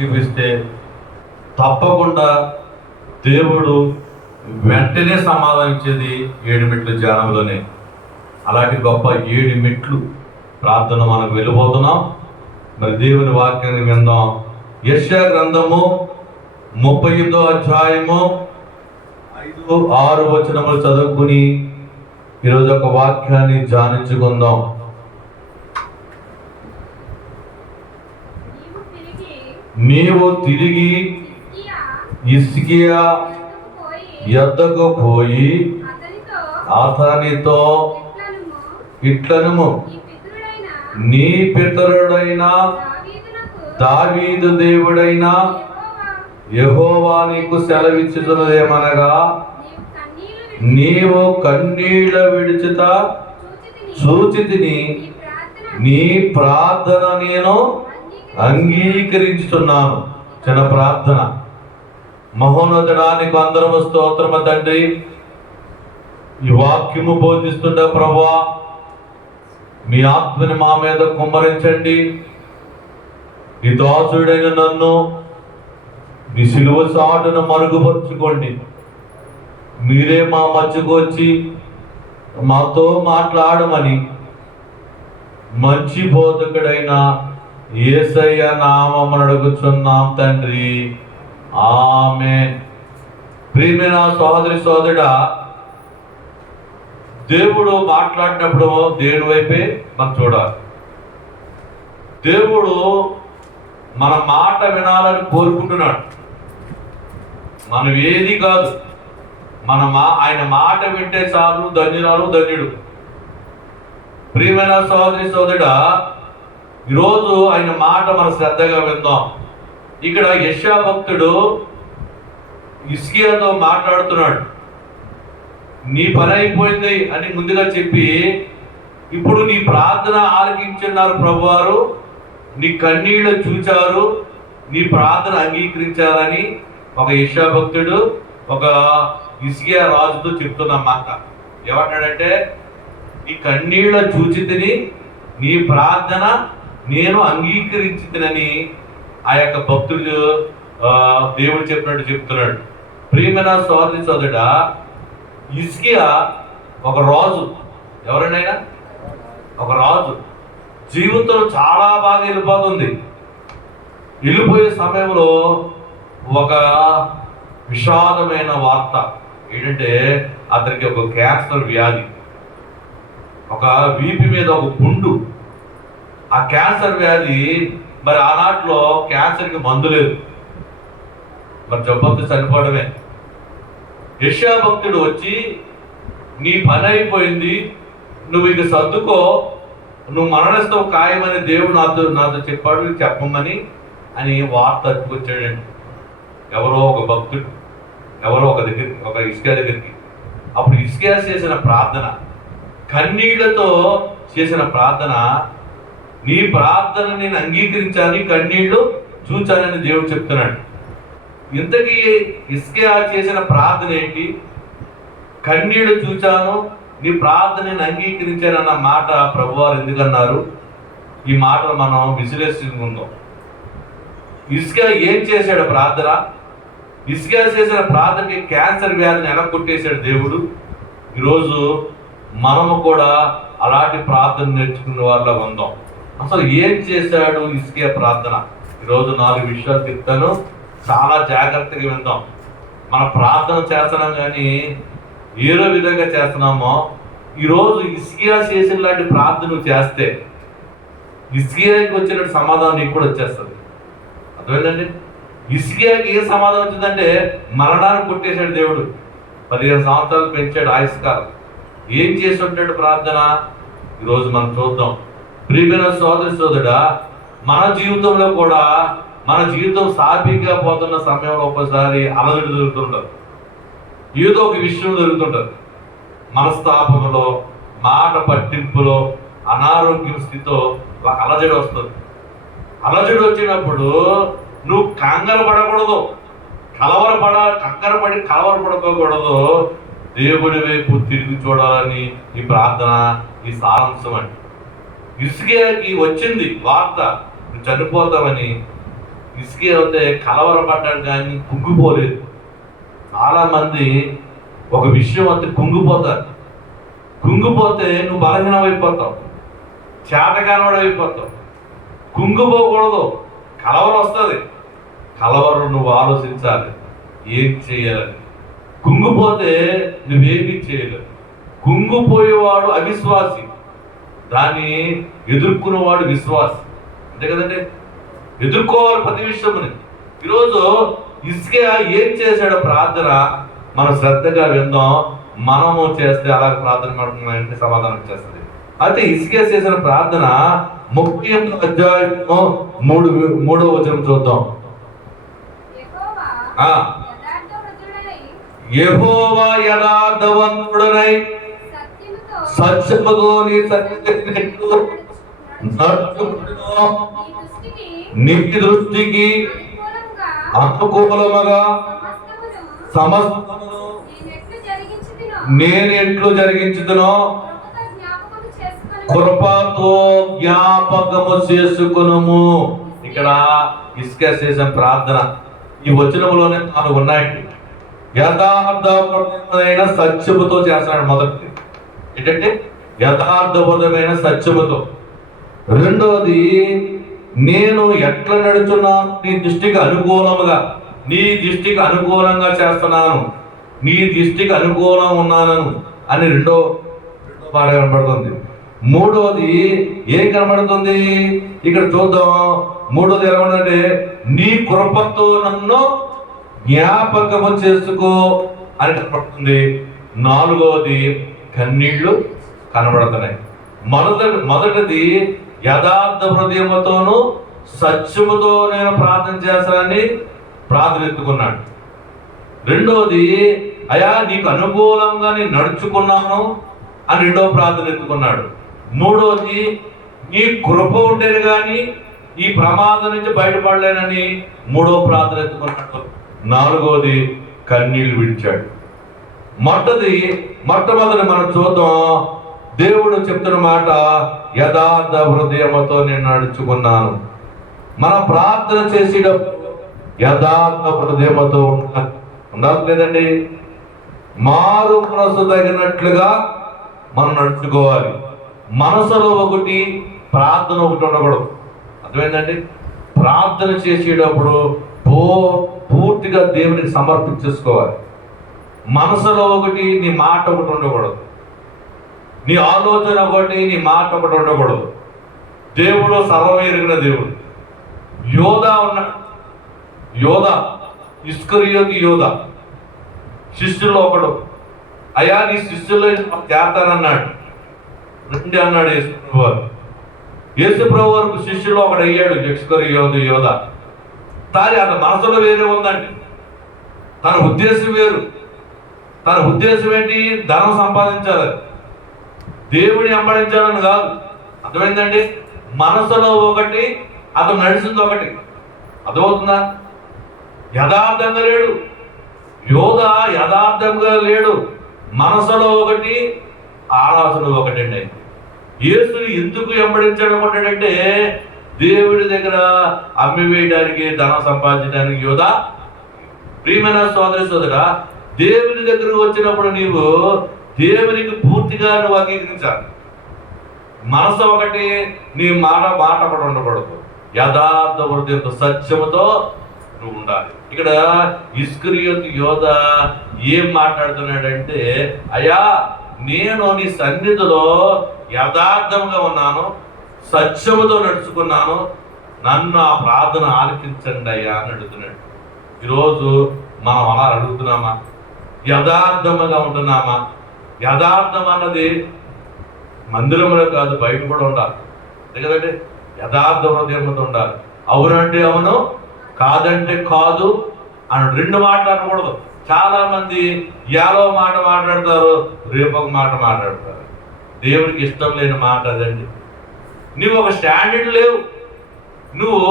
చూపిస్తే తప్పకుండా దేవుడు వెంటనే సమాధానం ఇచ్చేది 7 మెట్లు ధ్యానంలోనే. అలాంటి గొప్ప 7 మెట్లు ప్రార్థన మనకు వెళ్ళిపోతున్నాం. మరి దేవుని వాక్యాన్ని విందాం. యెషయా గ్రంథము 38వ అధ్యాయము 5-6 వచనములు చదువుకుని ఈరోజు ఒక వాక్యాన్ని ధ్యానించుకుందాం. నీవు తిరిగి హిజ్కియా యొద్దకు పోయి అతనితో ఇట్లనుము, నీ పితరుడైన దావీదు దేవుడైన యెహోవా నీకు సెలవిచ్చుచున్నదేమనగా, నీవు కన్నీళ్ల విడిచిత చూచితిని, నీ ప్రార్థన నేను అంగీకరించుతున్నాను. చిన్న ప్రార్థన. మహోన్నతుడానికి అందరము స్తోత్రము తండ్రి. ఈ వాక్యము బోధిస్తుండే ప్రభువా, మీ ఆత్మని మా మీద కుమ్మరించండి. నీ దాసుడైన నన్ను మీ సిలువ సాటును మరుగుపరుచుకోండి. మీరే మా మధ్యకు వచ్చి మాతో మాట్లాడమని మంచి బోధకుడైన యేసయ్య నామమున అడుగుచున్నాం తండ్రి. ఆమేన్. ప్రియమైన సహోదరి సోదరుడా, దేవుడు మాట్లాడినప్పుడు దేవుడి వైపే మనం చూడాలి. దేవుడు మన మాట వినాలని కోరుకుంటున్నాడు. మనం ఏది కాదు, ఆయన మాట వింటే చాలు. ధన్యురాలు ధన్యుడు. ప్రియమైన సహోదరి సోదరుడా, ఈరోజు ఆయన మాట మనం శ్రద్ధగా విందాం. ఇక్కడ యెషయా భక్తుడు హిజ్కియాతో మాట్లాడుతున్నాడు. నీ పని అయిపోయింది అని ముందుగా చెప్పి, ఇప్పుడు నీ ప్రార్థన ఆలకించున్నారు ప్రభువారు, నీ కన్నీళ్లు చూచారు, నీ ప్రార్థన అంగీకరించాలని ఒక యెషయా భక్తుడు ఒక హిజ్కియా రాజుతో చెప్తున్న మాట. ఏమంటాడంటే, నీ కన్నీళ్ల చూచితిని, నీ ప్రార్థన నేను అంగీకరించితినని ఆ యొక్క భక్తుడు దేవుడు చెప్పినట్టు చెప్తున్నాడు. ప్రియమైన సోదరి సోదరుడా, హిజ్కియా ఒక రాజు. ఎవరైనా ఒక రాజు జీవితంలో చాలా బాగా వెళ్ళిపోతుంది. వెళ్ళిపోయే సమయంలో ఒక విషాదమైన వార్త ఏంటంటే, అతనికి ఒక క్యాన్సర్ వ్యాధి, ఒక వీపి మీద ఒక పుండు. ఆ క్యాన్సర్ వ్యాధి, మరి ఆనాట్లో క్యాన్సర్కి మందు లేదు, మరి జబ్బొత్తు చనిపోవడమే. యెషయా భక్తుడు వచ్చి, నీ పని అయిపోయింది, నువ్వు ఇక సర్దుకో, నువ్వు మరణిస్తావు ఖాయమని దేవుడు నాతో చెప్పాడు, చెప్పమని అని వార్త అట్టుకొచ్చాడండి. ఎవరో ఒక భక్తుడు, ఎవరో ఒక హిజ్కియా దగ్గరికి. అప్పుడు హిజ్కియా చేసిన ప్రార్థన, కన్నీళ్లతో చేసిన ప్రార్థన, నీ ప్రార్థన నేను అంగీకరించాను, కన్నీళ్లు చూచానని దేవుడు చెప్తున్నాడు. ఇంతకీ హిజ్కియా చేసిన ప్రార్థన ఏంటి? కన్నీళ్లు చూచాను, నీ ప్రార్థన నేను అంగీకరించానన్న మాట ప్రభువారు ఎందుకన్నారు? ఈ మాటలు మనం విశ్లేషించుకుందాం. హిజ్కియా ఏం చేశాడు ప్రార్థన? హిజ్కియా చేసిన ప్రార్థనకి క్యాన్సర్ వ్యాధిని ఎలా కొట్టేశాడు దేవుడు. ఈరోజు మనము కూడా అలాంటి ప్రార్థన నేర్చుకునే వాళ్ళ ఉందాం. అసలు ఏం చేశాడు హిజ్కియా ప్రార్థన? ఈరోజు 4 విషయాలు చెప్తాను, చాలా జాగ్రత్తగా విందాం. మన ప్రార్థన చేస్తున్నాం కానీ ఏదో విధంగా చేస్తున్నామో, ఈరోజు హిజ్కియా చేసిన లాంటి ప్రార్థన నువ్వు చేస్తే హిజ్కియాకి వచ్చిన సమాధానం నీకు కూడా వచ్చేస్తుంది. అర్థమైందండి? హిజ్కియాకి ఏ సమాధానం వచ్చిందంటే, మరణాన్ని కొట్టేశాడు దేవుడు. 15 సంవత్సరాలు పెంచాడు ఆయుష్కాలం. ఏం చేసి ఉంటాడు ప్రార్థన? ఈరోజు మనం చూద్దాం. ప్రియమైన సోదరి సోదరుడా, మన జీవితంలో కూడా, మన జీవితం సాఫీగా పోతున్న సమయంలో ఒక్కసారి అలజడి జరుగుతుంటారు. ఏదో ఒక విషయం జరుగుతుంటుంది. మనస్తాపంలో, మాట పట్టింపులో, అనారోగ్యం స్థితిలో ఒక అలజడి వస్తుంది. అలజడి వచ్చినప్పుడు నువ్వు కంగారు పడకూడదు, కలవరపడకూడదు. దేవుడి వైపు తిరిగి చూడాలని ఈ ప్రార్థన, ఈ సారాంశం అండి. హిజ్కియాకి వచ్చింది వార్త, నువ్వు చనిపోతావని. ఇసుకే అయితే కలవరపడ్డాడు కానీ కుంగిపోలేదు. చాలా మంది ఒక విషయం అంతే కుంగిపోతారు. కుంగిపోతే నువ్వు బలహీనం అయిపోతావు, చేతకానవాడు అయిపోతావు. కుంగిపోకూడదు. కలవరం వస్తుంది. కలవరం నువ్వు ఆలోచించాలి ఏం చేయాలని. కుంగిపోతే నువ్వేమీ చేయలేవు. కుంగిపోయేవాడు అవిశ్వాసి, దాన్ని ఎదుర్కొనేవాడు విశ్వాసి. అంతే కదండి, ఎదుర్కోవాలి ప్రతి విషయముని. ఈరోజు ఇసుకే ఏం చేశాడో ప్రార్థన మనం శ్రద్ధగా విందాం. మనము చేస్తే అలాగే ప్రార్థన మనకి సమాధానం చేస్తుంది. అయితే ఇసుకే చేసిన ప్రార్థన 38వ అధ్యాయము 3వ వచనం చూద్దాం. యెహోవా యథార్థవంతుడనై సత్యముతో నీ సన్నిధిలో నడుచుకొనును, నీ దృష్టికి అనుకూలముగా సమస్తమును నేను ఎట్లు జరిగించుదునో కృపతో జ్ఞాపకము చేసుకొనుము. ఇక్కడ ఇసుక చేసిన ప్రార్థన ఈ వచనములోనే 4 ఉన్నాయండి. యథార్థమైన సత్యముతో చేస్తున్నాడు. మొదటిది ఏంటంటే యథార్థమైన సత్యముతో. రెండవది నేను ఎట్లా నడుచున్నాను, నీ దృష్టికి అనుకూలముగా, నీ దృష్టికి అనుకూలంగా చేస్తున్నాను, నీ దృష్టికి అనుకూలంగా ఉన్నాను అని రెండో మాట కనబడుతుంది. మూడోది ఏం కనబడుతుంది ఇక్కడ చూద్దాం. మూడోది ఎలా ఉందంటే నీ కృపతో నన్ను జ్ఞాపకము చేసుకో అని కనబడుతుంది. నాలుగవది కన్నీళ్లు కనబడుతున్నాయి. మొదటిది యథార్థ హృదయముతోను సత్యముతో నేను ప్రార్థన చేస్తానని ప్రార్థన ఎత్తుకున్నాడు. రెండవది అయా నీకు అనుకూలంగా నేను నడుచుకున్నాను అని రెండవ ప్రార్థన ఎత్తుకున్నాడు. మూడవది నీ కృప ఉండేది కానీ ఈ ప్రమాదం నుంచి బయటపడలేనని మూడవ ప్రార్థన ఎత్తుకున్నాడు. నాలుగవది కన్నీళ్లు విడిచాడు. మొట్టమొదటి మనం చూద్దాం. దేవుడు చెప్తున్న మాట యథార్థ హృదయముతో నేను నడుచుకున్నాను. మన ప్రార్థన చేసేటప్పుడు యథార్థ హృదయముతో ఉండాలి లేదండి. మారు మనసు తగినట్లుగా మనం నడుచుకోవాలి. మనసులో ఒకటి, ప్రార్థన ఒకటి ఉండకూడదు. అర్థమైందండి. ప్రార్థన చేసేటప్పుడు పూర్తిగా దేవునికి సమర్పించేసుకోవాలి. మనసులో ఒకటి, నీ మాట ఒకటి ఉండకూడదు. నీ ఆలోచన ఒకటి, నీ మాట ఒకటి ఉండకూడదు. దేవుడు సర్వమెరిగిన దేవుడు. యోధా ఉన్నాడు. ఇస్కరియోతు యోధా శిష్యుల్లో ఒకడు. అయ్యా నీ శిష్యుల్లో చేస్తానన్నాడు. రండి అన్నాడు యేసుప్రభు వారు. యేసుప్రభు వారికి శిష్యుల్లో ఒకడు అయ్యాడు ఇస్కరియోతు యోధా. కానీ అతని మనసులో వేరే ఉందండి. తన ఉద్దేశం వేరు. తన ఉద్దేశం ఏంటి? ధనం సంపాదించాలి, దేవుని వెంబడించాలని కాదు. అర్థమైందండి. మనసులో ఒకటి, అతను నడిచింది ఒకటి. అర్థమవుతుందా? యథార్థంగా లేడు యోధ, యథార్థంగా లేడు. మనసులో ఒకటి, ఆలోచన ఒకటి అండి. యేసుని ఎందుకు వెంబడించడం ఒకటంటే దేవుడి దగ్గర అమ్మి వేయడానికి, ధనం సంపాదించడానికి యోధ. ప్రియమైన సోదరా, దేవుని దగ్గరకు వచ్చినప్పుడు నీవు దేవునికి పూర్తిగా నువ్వు అంగీకరించాలి. మనసు ఒకటి, నీ మాట ఒకటి ఉండకూడదు. యథార్థ హృదయంతో సత్యముతో నువ్వు ఉండాలి. ఇక్కడ ఇస్కరియోతు యోధా ఏం మాట్లాడుతున్నాడంటే, అయ్యా నేను నీ సన్నిధిలో యథార్థంగా ఉన్నాను, సత్యముతో నడుచుకున్నాను, నన్ను ఆ ప్రార్థన ఆలకించండి అయ్యా అని అడుగుతున్నాడు. ఈరోజు మనం అలా అడుగుతున్నామా? యథార్థముగా ఉంటున్నామా? యథార్థం అన్నది మందిరంలో కాదు, బయట కూడా ఉండాలి. ఎందుకంటే యథార్థ హృదయంతో ఉండాలి. అవునంటే అవును, కాదంటే కాదు అని రెండు మాటలు అనకూడదు. చాలా మంది యాలో మాట మాట్లాడతారు, రేపు ఒక మాట మాట్లాడతారు. దేవుడికి ఇష్టం లేని మాట అదండి. నువ్వు ఒక స్టాండర్డ్ లేవు, నువ్వు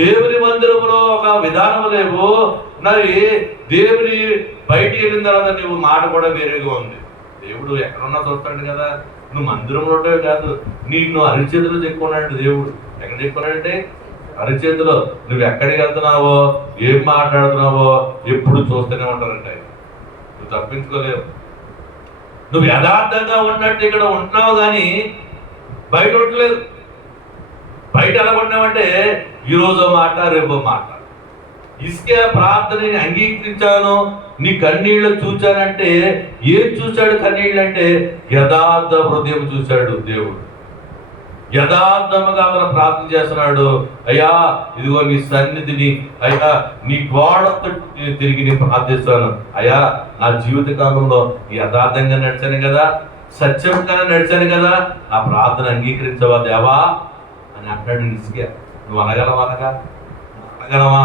దేవుని మందిరంలో ఒక విధానం లేవు. మరి దేవుని బయటికి వెళ్ళిన తర్వాత నువ్వు మాట కూడా వేరేగా ఉంది. దేవుడు ఎక్కడున్నా చూస్తాడు కదా. నువ్వు మందిరంలో కాదు, నిన్ను అరిచేతులు చెప్పుకున్నాడు దేవుడు. ఎక్కడ చెప్పుకున్నాడంటే అరిచేతిలో నువ్వు ఎక్కడికి వెళ్తున్నావో, ఏం మాట్లాడుతున్నావో ఎప్పుడు చూస్తూనే ఉంటారండి. నువ్వు తప్పించుకోలేవు. నువ్వు యథార్థంగా ఉన్నట్టు ఇక్కడ ఉంటున్నావు కానీ బయట ఉండలేదు. బయట ఎలా ఉన్నావంటే ఈరోజు మాట రేపో మాట. ఇసుకే ప్రార్థనని అంగీకరించాను, నీ కన్నీళ్ళు చూచానంటే ఏం చూశాడు? కన్నీళ్ళు అంటే యథార్థ హృదయం చూశాడు దేవుడు. యథార్థముగా మనం ప్రార్థన చేస్తున్నాడు. అయ్యా ఇదిగో నీ సన్నిధిని, అయ్యా నీ గోడతో తిరిగి నేను ప్రార్థిస్తాను. అయ్యా నా జీవిత కాలంలో యథార్థంగా నడిచాను కదా, సత్యంగా నడిచాను కదా, నా ప్రార్థన అంగీకరించవా దేవా అని అంటాడు నిజంగా. నువ్వు అనగలవా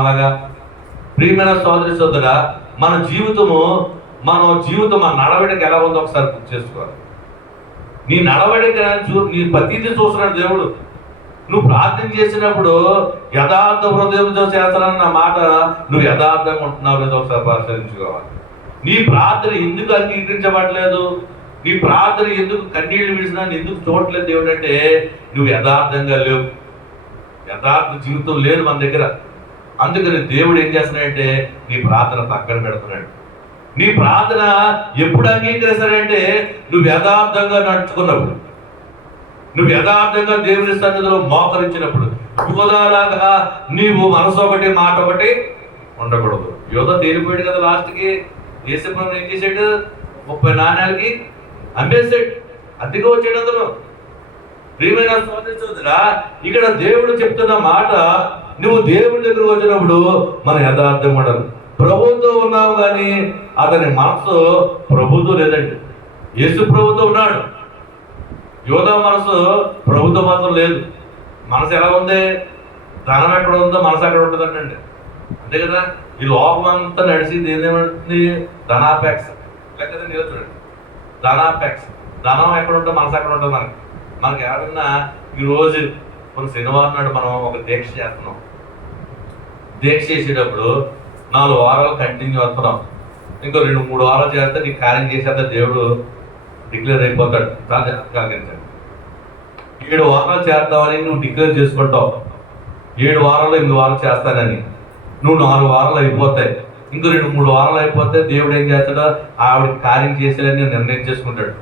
అలాగా? ప్రియమైన సోదరి సోదరా, మన జీవితం మన నడవడికి ఎలా ఉందో ఒకసారి గుర్తు చేసుకోవాలి. నీ నడవడిక నీ ప్రతిదీ చూస్తున్నాడు దేవుడు. నువ్వు ప్రార్థన చేసినప్పుడు యథార్థ హృదయంతో చేస్తానన్న మాట నువ్వు యథార్థంగా ఉంటున్నావు లేదో ఒకసారి పరిశీలించుకోవాలి. నీ ప్రార్థన ఎందుకు అంగీకరించబడలేదు, నీ ప్రార్థన ఎందుకు కన్నీళ్లు విడిచినా ఎందుకు చూడలేదు దేవుడు అంటే నువ్వు యథార్థంగా లేవు. యథార్థ జీవితం లేదు మన దగ్గర. అందుకని దేవుడు ఏం చేస్తున్నాడంటే నీ ప్రార్థన పక్కన పెడుతున్నాడు. నీ ప్రార్థన ఎప్పుడు అంగీకరిస్తాడంటే నువ్వు యథార్థంగా నడుచుకున్నప్పుడు, నువ్వు యథార్థంగా దేవుని సన్నిధిలో మోకరించినప్పుడు. యోధాలాగా నీవు మనసు ఒకటి మాట ఒకటి ఉండకూడదు. యోధ తేలిపోయాడు కదా, లాస్ట్కి యేసుప్రభు ఏం చేశాడు? 30 నాణ్యాలకి అమ్మేశాడు, అద్దెగా వచ్చాడు అందులో. ప్రియమైన సోదరుడా, ఇక్కడ దేవుడు చెప్తున్న మాట, నువ్వు దేవుడి దగ్గరకు వచ్చినప్పుడు మన యథార్థం ఉండదు. ప్రభువుతో ఉన్నావు కానీ అతని మనసు ప్రభుతో లేదండి. యేసు ప్రభుతో ఉన్నాడు, యోధా మనసు ప్రభుత్వ మాత్రం లేదు. మనసు ఎలా ఉంది? ధనం ఎక్కడ ఉందో మనసు అక్కడ ఉంటుందంటండి. అంతే కదా. ఈ లోపం అంతా నడిచింది ఏదేమంటుంది? ధనాపేక్ష. లేకపోతే మీరు చూడండి, ధనాపేక్ష. ధనం ఎక్కడ ఉంటుందో మనసు అక్కడ ఉంటుంది. మనకి ఏమన్నా ఈరోజు కొన్ని శనివారం నాడు మనం ఒక దీక్ష చేస్తున్నాం. దీక్ష చేసేటప్పుడు 4 వారాలు కంటిన్యూ అవుతున్నాం. ఇంకో 2-3 వారాలు చేస్తే నీకు కార్యం చేసేంత దేవుడు డిక్లేర్ అయిపోతాడు. చాలా జాగ్రత్తగా 7 వారాలు చేద్దామని నువ్వు డిక్లేర్ చేసుకుంటావు. 7 వారాలు 8 వారాలు చేస్తానని నువ్వు 4 వారాలు అయిపోతాయి. ఇంకో 2-3 వారాలు అయిపోతే దేవుడు ఏం చేస్తాడో ఆవిడ కార్యం చేసేదని నిర్ణయం చేసుకుంటాడు.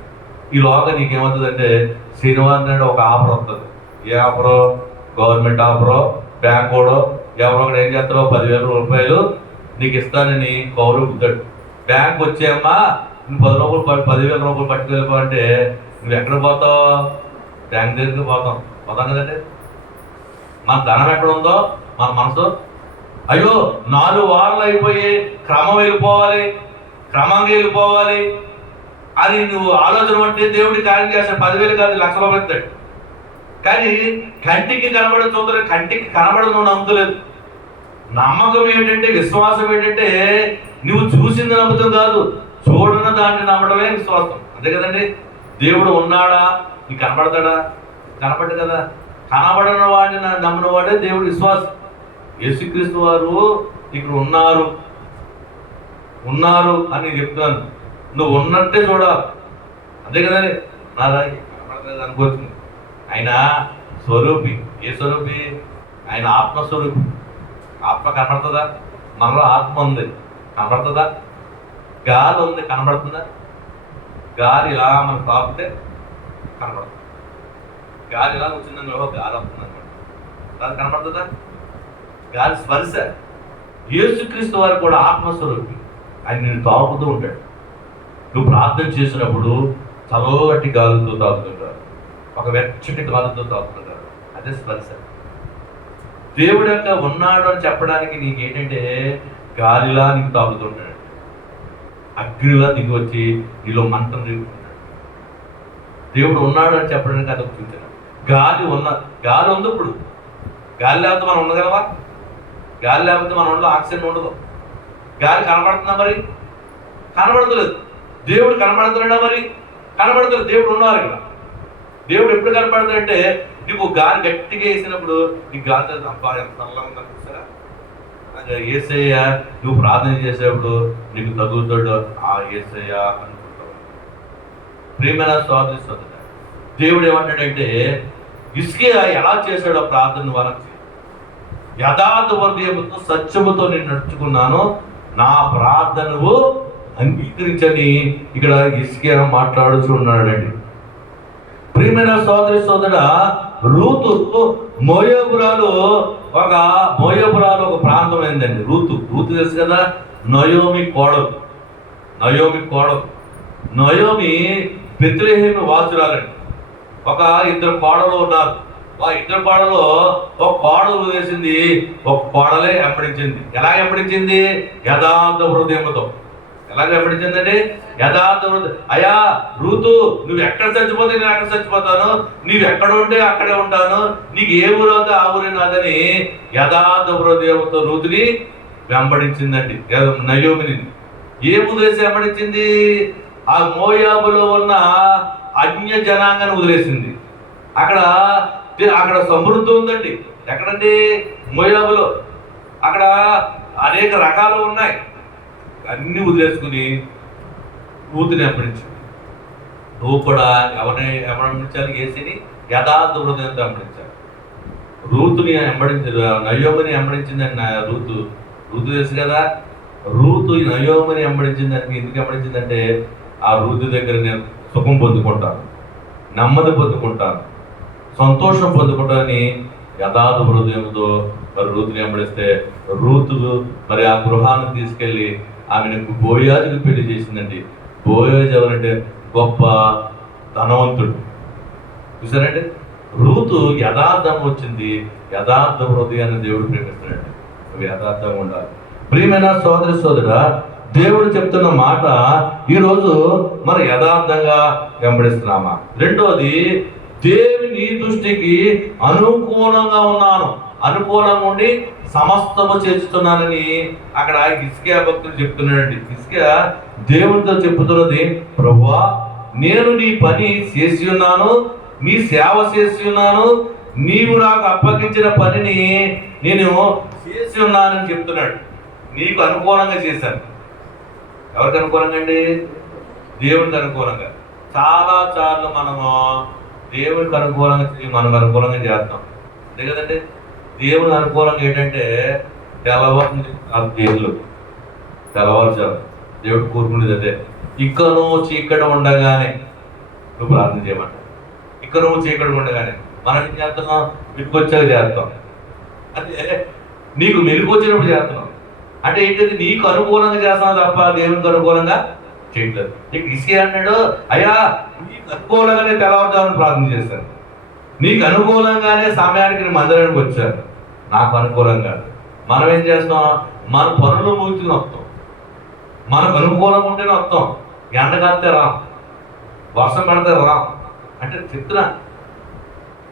ఈ లోగా నీకేమవుతుందంటే శనివారం నాడు ఒక ఆఫర్ వస్తుంది. ఏ ఆఫరో? గవర్నమెంట్ ఆఫరో, బ్యాంకోడో ఎవరో ఒకటి ఏం చేస్తారో 10,000 రూపాయలు నీకు ఇస్తానని కౌరు బుద్ధాడు. బ్యాంక్ వచ్చేమ్మా నువ్వు 10,000 రూపాయలు పట్టుకెళ్ళిపోవాలంటే నువ్వు ఎక్కడ పోతావు? బ్యాంక్ దగ్గరికి పోతాం కదండి. మన ధనం ఎక్కడ ఉందో మన మనసు, అయ్యో 4 వారాలు అయిపోయి క్రమంగా వెళ్ళిపోవాలి అని నువ్వు ఆలోచన అంటే దేవుడి కార్యం చేస్తాడు. 10,000 కాదు, లక్ష రూపాయలు ఇస్తాడు. కానీ కంటికి కనబడదు చూద్దరు, కంటికి కనబడదు నువ్వు నమ్ముతలేదు. నమ్మకం ఏంటంటే, విశ్వాసం ఏంటంటే నువ్వు చూసింది నమ్మకం కాదు, చూడని దాన్ని నమ్మడమే విశ్వాసం. అంతే కదండి. దేవుడు ఉన్నాడా? నీకు కనబడతాడా? కనబడ్డు కదా. కనబడిన వాడిని నమ్మిన వాడే దేవుడు విశ్వాసం. యేసుక్రీస్తు వారు ఇక్కడ ఉన్నారు అని చెప్తున్నాను. నువ్వు ఉన్నట్టే చూడాలి. అంతే కదండి. నాదా కనబడలేదు అనుకోవచ్చు. ఆయన స్వరూపి. ఏ స్వరూపి? ఆయన ఆత్మస్వరూపి. ఆత్మ కనబడుతుందా? మనలో ఆత్మ ఉంది, కనబడుతుందా? గాలి ఉంది, కనబడుతుందా? గాలి ఇలా మనం తాపితే కనబడుతుంది. గాలి ఇలా వచ్చిందని గాలి వస్తుంది అనమాట. దాని కనబడుతుందా? గాలి స్పర్శ. యేసుక్రీస్తు వారు కూడా ఆత్మస్వరూపి. ఆయన నేను తాకుతూ ఉంటాడు. నువ్వు ప్రార్థన చేసినప్పుడు చల్లటి గాలితో తాకుతుంటారు, ఒక వెచ్చటి గాలితో తాకుతుంటారు. అదే స్పర్శ. దేవుడు యొక్క ఉన్నాడు అని చెప్పడానికి నీకు ఏంటంటే గాలిలా నీకు తాగుతుంటాడు, అగ్నిలా దిగి వచ్చి నీలో మంటం దిగుతుంటాడు. దేవుడు ఉన్నాడు అని చెప్పడానికి అది సూచన. గాలి ఉంది. ఇప్పుడు గాలి లేకపోతే మనం ఉండగలవా? గాలి లేకపోతే మన ఒంట్లో ఆక్సిజన్ ఉండదు. గాలి కనబడుతుందా? మరి కనబడతలేదు. దేవుడు కనబడుతున్నాడా? మరి కనబడతలేదు. దేవుడు ఉన్నారు ఇక్కడ. దేవుడు ఎప్పుడు కనపడతాడంటే నీకు గాలి గట్టిగా వేసినప్పుడు నీ గాలి అబ్బా ఎంత నల్లగా ఉందని చూసారా? యేసయ్య నువ్వు ప్రార్థన చేసేప్పుడు నీకు తగులుతాడు ఆ యేసయ్య అనుకుంటావు. ప్రియమైన సోదరి సోదరుడా, దేవుడు ఏమంటాడంటే ఇస్కియా ఎలా చేశాడో ప్రార్థన వాళ్ళకి యథార్థ హృదయముతో సత్యముతో నేను నడుచుకున్నాను, నా ప్రార్థనవు అంగీకరించని ఇక్కడ హిజ్కియా మాట్లాడుచున్నాడండి. ప్రియమైన సోదరి సోదర, రూతు మోయాబురాలు ఒక ప్రాంతం అయిందండి. రూతు తెలుసు కదా, నయోమి కోడలు. నయోమి బెత్లెహేము వాసురాలండి. ఒక ఇద్దరు కోడలు ఉన్నారు. ఆ ఇద్దరు కోడలు ఒక కోడలు వేసింది, ఒక కోడలే వెంబడించింది. ఎలా వెంబడించింది? యథార్థ హృదయముతో. ఎలాగ వెంబడించిందండి? యథార్థ హృదయం. అయ్యా రూతు, నువ్వు ఎక్కడ చచ్చిపోతే నేను ఎక్కడ చచ్చిపోతాను, నీవు ఎక్కడ ఉంటే అక్కడే ఉంటాను, నీకు ఏ ఊరు అవుతే ఆ ఊరే నాదని యథార్థ హృదయంతో రూతుని వెంబడించిందండి. నయోమిని ఏ వదిలేసి వెంబడించింది? ఆ మోయాబులో ఉన్న అన్య జనాంగాన్ని వదిలేసింది. అక్కడ సమృద్ధి ఉందండి. ఎక్కడండి? మోయాబులో. అక్కడ అనేక రకాలు ఉన్నాయి. అన్ని వదిలేసుకుని రూతుని వెంబడించింది. నువ్వు కూడా ఎవరిని వెంబడించాలి? యేసుని యథార్థ హృదయంతో వెంబడించాలి. రూతుని నయోమిని వెంబడించిందండి. రూతు తెలుసు కదా, రూతు నయోమిని వెంబడించిందానికి ఎందుకు వెంబడించిందంటే, ఆ రూతు దగ్గర నేను సుఖం పొందుకుంటాను, నెమ్మది పొందుకుంటాను, సంతోషం పొందుకుంటానని యథార్థ హృదయంతో మరి రూతుని వెంబడిస్తే, రూతు మరి ఆ గృహాన్ని తీసుకెళ్ళి ఆమెను బోయాజుకు పెళ్లి చేసిందండి. బోయాజు ఎవరంటే గొప్ప ధనవంతుడు. చూసారంటే రూతు యథార్థం వచ్చింది. యథార్థ హృదయాన్ని దేవుడు ప్రేమిస్తున్నాడు. నువ్వు యథార్థంగా ఉండాలి. ప్రియమైన సోదరా, దేవుడు చెప్తున్న మాట ఈరోజు మనం యథార్థంగా వెంబడిస్తున్నామా? రెండోది, దేవుని దృష్టికి అనుకూలంగా ఉన్నాను, అనుకూలంగా ఉండి సమస్తము చేస్తున్నానని అక్కడ హిజ్కియా భక్తుడు చెప్తున్నాడండి. హిజ్కియా దేవునితో చెప్తున్నది, ప్రభువా నేను నీ పని చేసి ఉన్నాను, నీ సేవ చేసి ఉన్నాను, నీవు నాకు అప్పగించిన పనిని నేను చేసి ఉన్నానని చెప్తున్నాడు. నీకు అనుకూలంగా చేశాను. ఎవరికి అనుకూలంగా అండి? దేవునికి అనుకూలంగా. చాలా సార్లు మనము దేవునికి అనుకూలంగా మనకు అనుకూలంగా చేస్తాం, అంతే కదండి. దేవుని అనుకూలంగా ఏంటంటే తెల్లవారుజాము దేవుడు కోరుకునేది అదే. ఇక నువ్వు చీకటి ఉండగానే నువ్వు ప్రార్థన చేయమంట. ఇక నువ్వు చీకటి ఉండగానే మనం ఏం చేస్తున్నాం? మెలుకొచ్చాక చేస్తాం. అంటే నీకు మెలుకొచ్చినప్పుడు చేస్తున్నాం. అంటే ఏంటంటే నీకు అనుకూలంగా చేస్తున్నావు తప్ప దేవునికి అనుకూలంగా చేయట్లేదు. నీకు హిజ్కియా అన్నాడు, అయ్యా నీకు అనుకూలంగానే తెల్లవారుజామున ప్రార్థన చేశాను, నీకు అనుకూలంగానే సమయానికి మందిరానికి వచ్చాను, నాకు అనుకూలంగా. మనం ఏం చేస్తాం? మన పనులు ముగించుకుని వస్తాం. మనకు అనుకూలంగా ఉంటేనే వస్తాం. ఎండ కాస్తే రాం, వర్షం పడితే రాం. అంటే చెప్తున్నా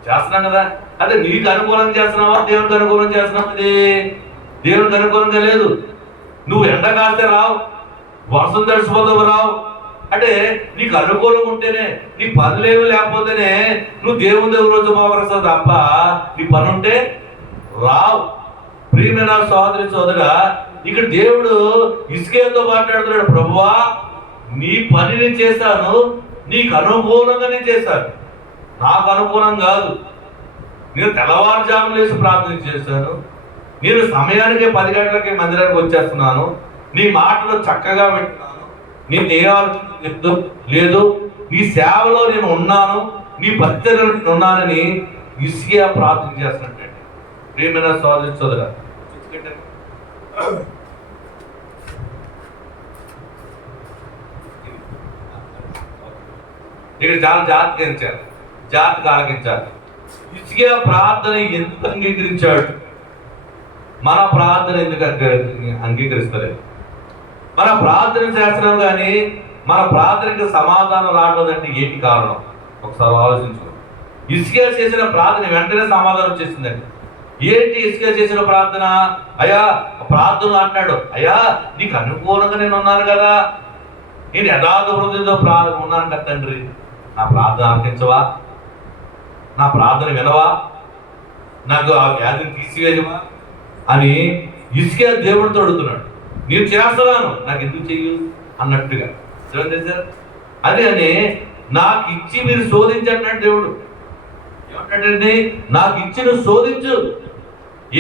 చేస్తున్నాం కదా. అదే నీకు అనుకూలంగా చేస్తున్నావా, దేవునికి అనుకూలంగా చేస్తున్నావు? అది దేవునికి అనుకూలంగా లేదు. నువ్వు ఎండ కాస్తే రావు, వర్షం తడిసిపోతావు రావు. అంటే నీకు అనుకూలంగా ఉంటేనే, నీ పనులేమి లేకపోతేనే నువ్వు దేవుని రోజు మోకరిస్తావు తప్ప నీ పని ఉంటే రావు. ప్రియమైన సోదరా, ఇక్కడ దేవుడు హిజ్కియాతో మాట్లాడుతున్నాడు, ప్రభువా నీ పని నేను చేశాను, నీకు అనుకూలంగానే చేశాను, నాకు అనుకూలం కాదు. నేను తెల్లవారుజామున లేచి ప్రార్థన చేశాను, నేను సమయానికే 10 గంటలకి మందిరానికి వచ్చేస్తున్నాను, నీ మాటలు చక్కగా వింటున్నాను, నేను ఏ ఆలోచన లేదు, నీ సేవలో నేను ఉన్నాను, నీ పరిచర్యలో నేను ఉన్నానని హిజ్కియా ప్రార్థన చేస్తున్నట్టు. ప్రియమైన సోదరా, ఇక్కడ చాలా జాగ్రత్తగా ఆలకించాలి. హిజ్కియా ప్రార్థన ఎందుకు అంగీకరించాడు? మన ప్రార్థన ఎందుకు అంగీకరిస్తలేదు? మన ప్రార్థన చేస్తున్నాం కానీ మన ప్రార్థనకి సమాధానం రావడంటే ఏంటి కారణం? ఒకసారి ఆలోచించు. హిజ్కియా చేసిన ప్రార్థన వెంటనే సమాధానం వచ్చేసిందండి. ఏంటి హిజ్కియా చేసిన ప్రార్థన? అయ్యా ప్రార్థన అంటున్నాడు, అయ్యా నీకు అనుకూలంగా నేను ఉన్నాను కదా, నేను యథార్థ హృదయంతో ఉన్నాను కదా తండ్రి, నా ప్రార్థన ఆలకించవా, నా ప్రార్థన వినవా, నాకు ఆ వ్యాధిని తీసివేయవా అని హిజ్కియా దేవుడితో అడుగుతున్నాడు. నేను చేస్తున్నాను, నాకు ఎందుకు చెయ్యు అన్నట్టుగా. అదే అని నాకు ఇచ్చి మీరు శోధించండి దేవుడు. ఏమంటాడండి? నాకు ఇచ్చి నువ్వు శోధించు.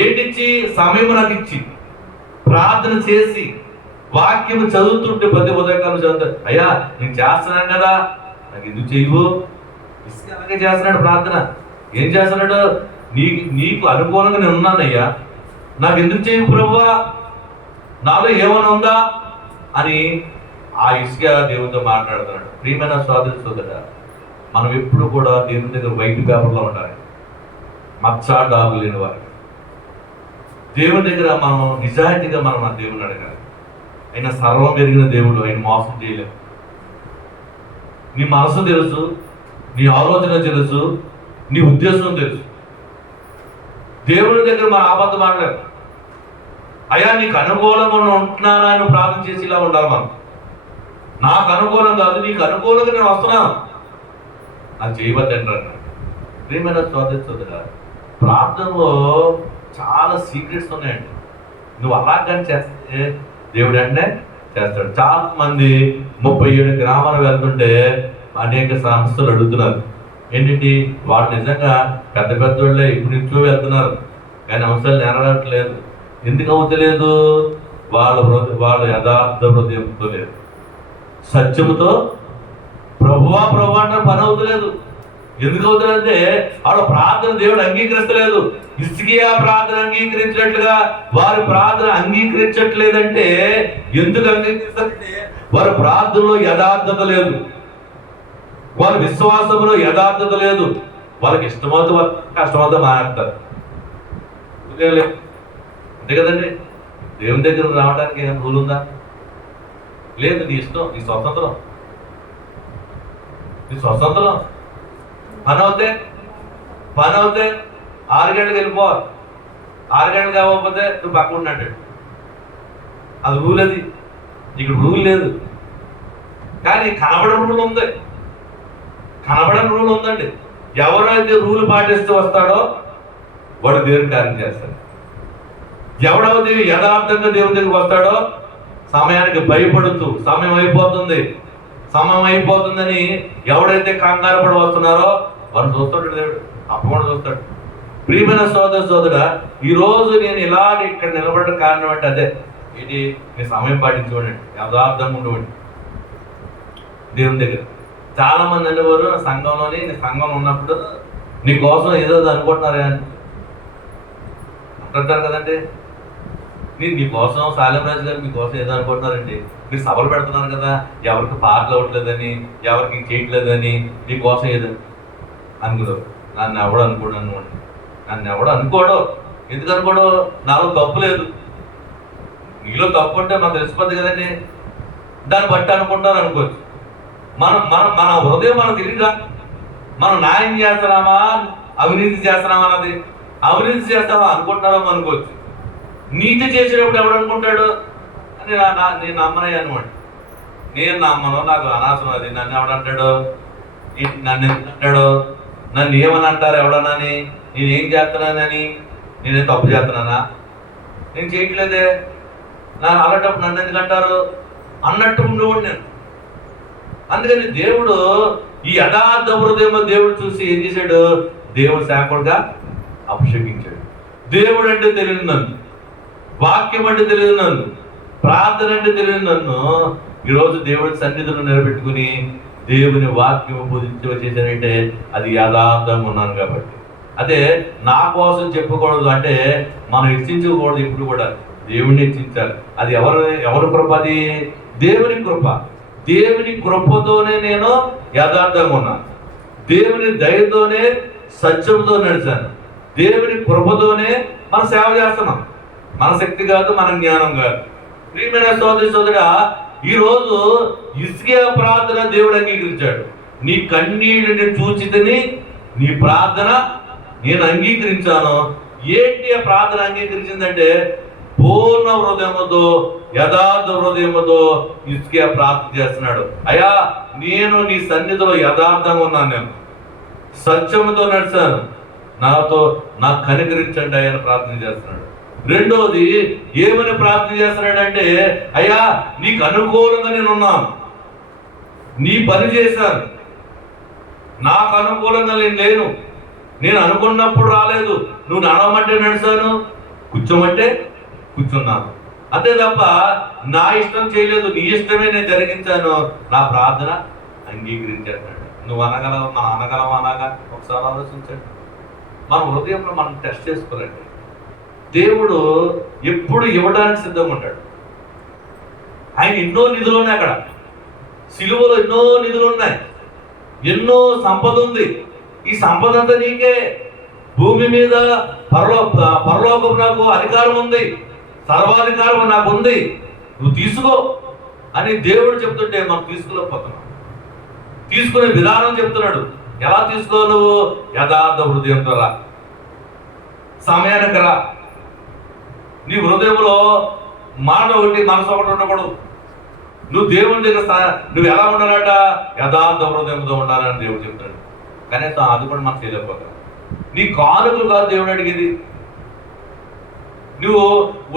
ఏంటిచ్చి? సమయం నాకు ఇచ్చి ప్రార్థన చేసి వాక్యం చదువుతుంటే ప్రతి ఉదయకాలం చదువుతాడు. అయ్యా నేను చేస్తున్నాను కదా, నాకు ఎందుకు చేయవు? ఇసుక అలాగే చేస్తున్నాడు ప్రార్థన. ఏం చేస్తున్నాడు? నీకు అనుకూలంగా నేను ఉన్నానయ్యా, నాకు ఎందుకు చేయవు ప్రభువా, నాలో ఏమైనా ఉందా అని ఆ ఇసుక దేవునితో మాట్లాడుతున్నాడు. ప్రియమైన సోదరా, మనం ఎప్పుడు కూడా దేవుని దగ్గర వైట్ పేపర్లో ఉండాలి, మచ్చా డాబు లేని వారికి. దేవుని దగ్గర మనం నిజాయితీగా మనం ఆ దేవుని అడగాలి. ఆయన సర్వం పెరిగిన దేవుడు, ఆయన మోసం చేయలేము. నీ మనసు తెలుసు, నీ ఆలోచన తెలుసు, నీ ఉద్దేశం తెలుసు. దేవుని దగ్గర మన అబద్ధం ఆడలేము. అయ్యా నీకు అనుకూలంగా ఉంటున్నానా అని ప్రార్థన చేసి ఇలా ఉండాలి మనం. నాకు అనుకూలం కాదు, నీకు అనుకూలంగా నేను వస్తున్నాను, నాకు చేయవద్దండి అన్నాడు. ప్రియమైన సోదరా, ప్రార్థనలో చాలా సీక్రెట్స్ ఉన్నాయండి. నువ్వు అలాగని చేస్తే దేవుడు అంటే చేస్తాడు. చాలా మంది 37 గ్రామాలు వెళ్తుంటే అనేక సంస్థలు అడుగుతున్నారు ఏంటి, వాళ్ళు నిజంగా పెద్ద పెద్ద వాళ్ళే ఇప్పుడు నుంచో వెళ్తున్నారు, కానీ అంశాలు నెరవేరట్లేదు. ఎందుకు అవుతలేదు? వాళ్ళ యథార్థ హృదయంతో లేదు, సత్యముతో ప్రభువా ప్రభు అంటే పని అవుతలేదు. ఎందుకు అవుతుందంటే వాళ్ళ ప్రార్థన దేవుడు అంగీకరిస్తలేదు. హిజ్కియా ప్రార్థన అంగీకరించినట్లుగా వారి ప్రార్థన అంగీకరించట్లేదంటే ఎందుకు అంగీకరిస్తారంటే వారి ప్రార్థనలో యథార్థత లేదు, వారి విశ్వాసంలో యథార్థత లేదు. వాళ్ళకి ఇష్టమవుతూ కష్టమవుతూ మానేస్తారు. అంతే కదండి. దేవుని దగ్గర రావడానికి ఏం రూల్ ఉందా? లేదు. నీ ఇష్టం, నీ స్వతంత్రం, నీ స్వతంత్రం. పని అవుతే 6 గంటలకు వెళ్ళిపోవాలి. 6 గంటలకు కాకపోతే నువ్వు పక్కన ఉన్నట్టు. అది రూల్. అది ఇక్కడ రూల్ లేదు. కానీ కనబడని రూల్ ఉంది. కనబడని రూల్ ఉందండి. ఎవరైతే రూల్ పాటిస్తూ వస్తాడో వాడు దేవుని కార్యం చేస్తాడు. ఎవడైతే యథార్థంగా దేవుని దగ్గరికి వస్తాడో సమయానికి భయపడుతూ సమయం అయిపోతుందని ఎవడైతే కంగారు పడి వస్తున్నారో వాడు చూస్తాడు దేవుడు, తప్పకుండా చూస్తాడు. ప్రియమైన సోదరా, ఈరోజు నేను ఇలాగ ఇక్కడ నిలబడడం కారణం అంటే అదే. ఇది నీ సమయం పాటించుకోండి, యథార్థంగా ఉండవండి దేవుని దగ్గర. చాలా మంది అనేవారు సంఘంలోని, నీ సంఘంలో ఉన్నప్పుడు నీ కోసం ఏదో అనుకుంటున్నారా అని అంటుంటారు కదండి. నీ కోసం సాలెంరాజు గారు మీకోసం ఏదో అనుకుంటున్నారండి. మీరు సభలు పెడుతున్నారు కదా, ఎవరికి పాటలు అవ్వట్లేదని, ఎవరికి చేయట్లేదని, మీకోసం ఏదో అనుకోడు. నన్ను ఎవడు అనుకోడు అనుకోండి. నన్ను ఎవడు అనుకోడు. ఎందుకు అనుకోడు? నాలో తప్పు లేదు. నీలో తప్పు ఉంటే మనకు తెలిసిపోద్ది కదండి. దాన్ని బట్టి అనుకుంటారు అనుకోవచ్చు. మన హృదయం మనకు తెలియదా? మనం న్యాయం చేస్తున్నామా, అవినీతి చేస్తున్నామా అన్నది. అవినీతి చేస్తామా అనుకుంటున్నామో అనుకోవచ్చు. నీతి చేసేటప్పుడు ఎవడు అనుకుంటాడు అని నేను నమ్మనయ్య అనమాట. నేను నమ్మను, నాకు అనవసరం అది. నన్ను ఎవడంటాడు? నన్ను ఎందుకు అంటాడు? నన్ను ఏమని అంటారు ఎవడనని? నేనేం చేస్తున్నానని? నేనేం తప్పు చేస్తున్నానా? నేను చేయట్లేదే. నాకు అలాంటప్పుడు నన్ను ఎందుకు అంటారు అన్నట్టు ఉండేవాడు నేను. అందుకని దేవుడు ఈ యథార్థ హృదయం దేవుడు చూసి ఏం చేశాడు? దేవుడు సేవకుడుగా అభిషేకించాడు. దేవుడు అంటే తెలియదు నన్ను, వాక్యం అంటే తెలియదు నన్ను, ప్రార్థన అంటే తెలియదు నన్ను ఈరోజు దేవుడి సన్నిధిలో నిలబెట్టుకుని దేవుని వాక్యం చేశానంటే అది యథార్థంగా ఉన్నాను కాబట్టి. అదే నా కోసం చెప్పకూడదు అంటే మనం హెచ్చించకూడదు. ఇప్పుడు కూడా దేవుడిని హెచ్చించాలి. అది ఎవరి కృప? అది దేవుని కృప. దేవుని కృపతోనే నేను యథార్థంగా ఉన్నాను. దేవుని దయతోనే సత్యంతో నడిచాను. దేవుని కృపతోనే మనం సేవ చేస్తున్నాం. మన శక్తి కాదు, మన జ్ఞానం కాదు. ప్రియమైన సోదరా, ఈరోజు హిజ్కియా ప్రార్థన దేవుడు అంగీకరించాడు. నీ కన్నీళ్ళని చూచితని నీ ప్రార్థన నేను అంగీకరించాను. ఏంటి ఆ ప్రార్థన అంగీకరించిందంటే పూర్ణ హృదయముతో, యథార్థ హృదయముతో హిజ్కియా ప్రార్థన చేస్తున్నాడు. అయ్యా నేను నీ సన్నిధిలో యథార్థంగా ఉన్నాను, నేను సత్యముతో నడిచాను, నాకు కనికరించండి అయ్యా ప్రార్థన చేస్తున్నాడు. రెండోది ఏమని ప్రార్థన చేస్తున్నాడంటే, అయ్యా నీకు అనుకూలంగా నేను ఉన్నాను, నీ పని చేశాను, నాకు అనుకూలంగా నేను లేను, నేను అనుకున్నప్పుడు రాలేదు, నువ్వు నడవమంటే నడిచాను, కూర్చోమంటే కూర్చున్నాను. అంతే తప్ప నా ఇష్టం చేయలేదు, నీ ఇష్టమే నేను జరిగించాను, నా ప్రార్థన అంగీకరించాడు. నువ్వు అనగలవు, మనం అనగలవా? అనగా ఒకసారి ఆలోచించండి. మన హృదయంలో మనం టెస్ట్ చేసుకోవాలండి. దేవుడు ఎప్పుడు ఇవ్వడానికి సిద్ధంగా ఉంటాడు. ఆయన ఎన్నో నిధులు ఉన్నాయి, అక్కడ సిలువలో ఎన్నో నిధులు ఉన్నాయి, ఎన్నో సంపద ఉంది. ఈ సంపద అంతా నీకే. భూమి మీద పరలోకం నాకు అధికారం ఉంది, సర్వాధికారం నాకు ఉంది, నువ్వు తీసుకో అని దేవుడు చెప్తుంటే మనం తీసుకోలేకపోతున్నాం. తీసుకునే విధానం చెప్తున్నాడు. ఎలా తీసుకోవాలి? నువ్వు యథార్థ హృదయం ద్వారా సమయానికి రా. నీ హృదయంలో మాట ఒకటి, మనసు ఒకటి ఉండకూడదు. నువ్వు దేవుని దగ్గర నువ్వు ఎలా ఉండాలట? యథార్థ హృదయంతో ఉండాలని దేవుడు చెప్తాడు. కనీసం అది కూడా మనం చేయలేకపోతాం. నీ కానుకలు కాదు దేవుడు అడిగేది. నువ్వు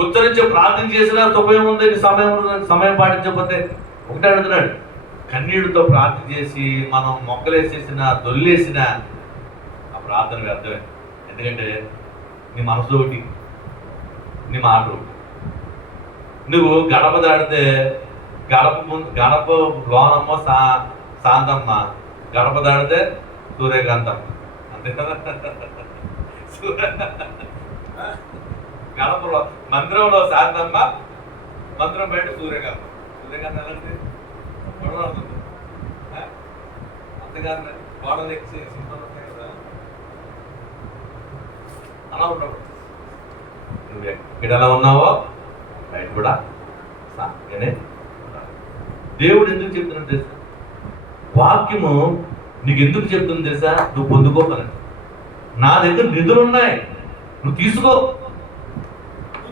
ఉత్తరించే ప్రార్థన చేసినా ఉపయోగం ఉంది, నీ సమయం పాటించకపోతే. ఒకటే అడుగుతున్నాడు, కన్నీటితో ప్రార్థన చేసి మనం మొక్కలేసేసిన దొల్లేసిన ఆ ప్రార్థన వ్యర్థమే. ఎందుకంటే నీ మనసు ఒకటి, నీ మాట ఒకటి. నువ్వు గడప దాడితే గడప లోనమ్మ శాంతమ్మ, గడప దాడితే సూర్యకాంతమ్మ, అంతే కదా. గడపలో మందిరంలో శాంతమ్మ, మందిరం బయట సూర్యకాంతం. సూర్యకాంతం ఎలాంటిది? గొడవ అవుతుంది అంతేకాదు. గోడలు ఎక్కి సింహాలు ఉంటాయి కదా, అలా ఉండవు. నువ్వు ఎక్కడ ఎలా ఉన్నావో బయట కూడా సాగానే ఉండాలి. దేవుడు ఎందుకు చెప్తున్నాడు తెలుసా? వాక్యము నీకు ఎందుకు చెప్తుంది తెలుసా? నువ్వు పొందుకోగలను. నా దగ్గర నిధులు ఉన్నాయి, నువ్వు తీసుకో.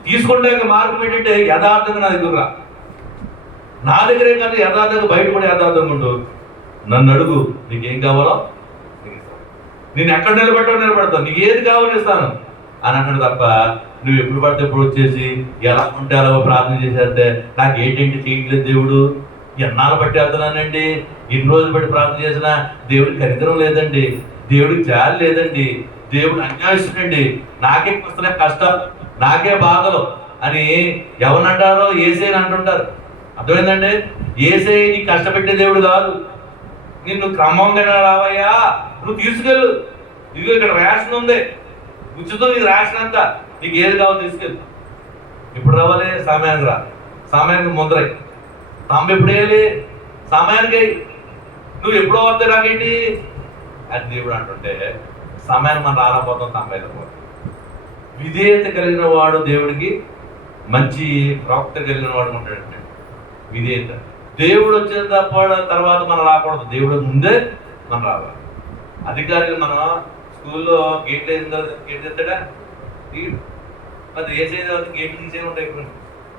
తీసుకుంటే మార్గం ఏంటంటే యథార్థంగా నా దగ్గర రా. నా దగ్గరే కాదు, యథార్థంగా బయట కూడా యథార్థంగా ఉండు. నన్ను అడుగు, నీకేం కావాలో నీకు ఇస్తాను. నేను ఎక్కడ నిలబెడతావు, నీకు ఏది కావాలో ఇస్తాను అని అన్నాడు తప్ప నువ్వు ఎప్పుడు పడితే ఎప్పుడు వచ్చేసి ఎలా ఉంటే అలా ప్రార్థన చేసేస్తే నాకు ఏంటంటే చేయట్లేదు దేవుడు, ఎన్నాళ్ళు బట్టి వెళ్తున్నానండి, ఎన్ని రోజులు బట్టి ప్రార్థన చేసినా దేవుడికి కనికరం లేదండి, దేవుడికి జాలి లేదండి, దేవుడు అన్యాయిస్తుండండి, నాకే వస్తున్నాయి కష్టాలు, నాకే బాధలు అని ఎవరినంటారో ఏసైని అంటుంటారు. అర్థమైందండి? ఏసై నీ కష్టపెట్టే దేవుడు కాదు. నిన్ను క్రమంగా రావయ్యా, నువ్వు తీసుకెళ్ళు. ఇదిగో ఇక్కడ రేషన్ ఉంది, ఉచితం, నీకు రేషన్ అంతా, నీకు ఏది కావాలో తీసుకెళ్ళు. ఇప్పుడు రావాలి, సమయానికి రా, సమయానికి ముందరై తాము ఎప్పుడు వేయాలి, సమయానికి. నువ్వు ఎప్పుడో వస్తే నాకేంటి అని దేవుడు అంటుంటే సమయాన్ని మనం రాకపోతాం, తాంబైపోతాం. విధేయత కలిగిన వాడు దేవుడికి మంచి ప్రవక్త కలిగిన వాడు ఉంటాడంటే విధేయత. దేవుడు వచ్చిన తర్వాత మనం రాకూడదు, దేవుడు ముందే మనం రావాలి. అధికారులు మనం స్కూల్లో గేట్లు వేసిన తర్వాత గేట్ తెస్తాడా? అది వేసే తర్వాత గేట్లు తీసే ఉంటాయి. ఇప్పుడు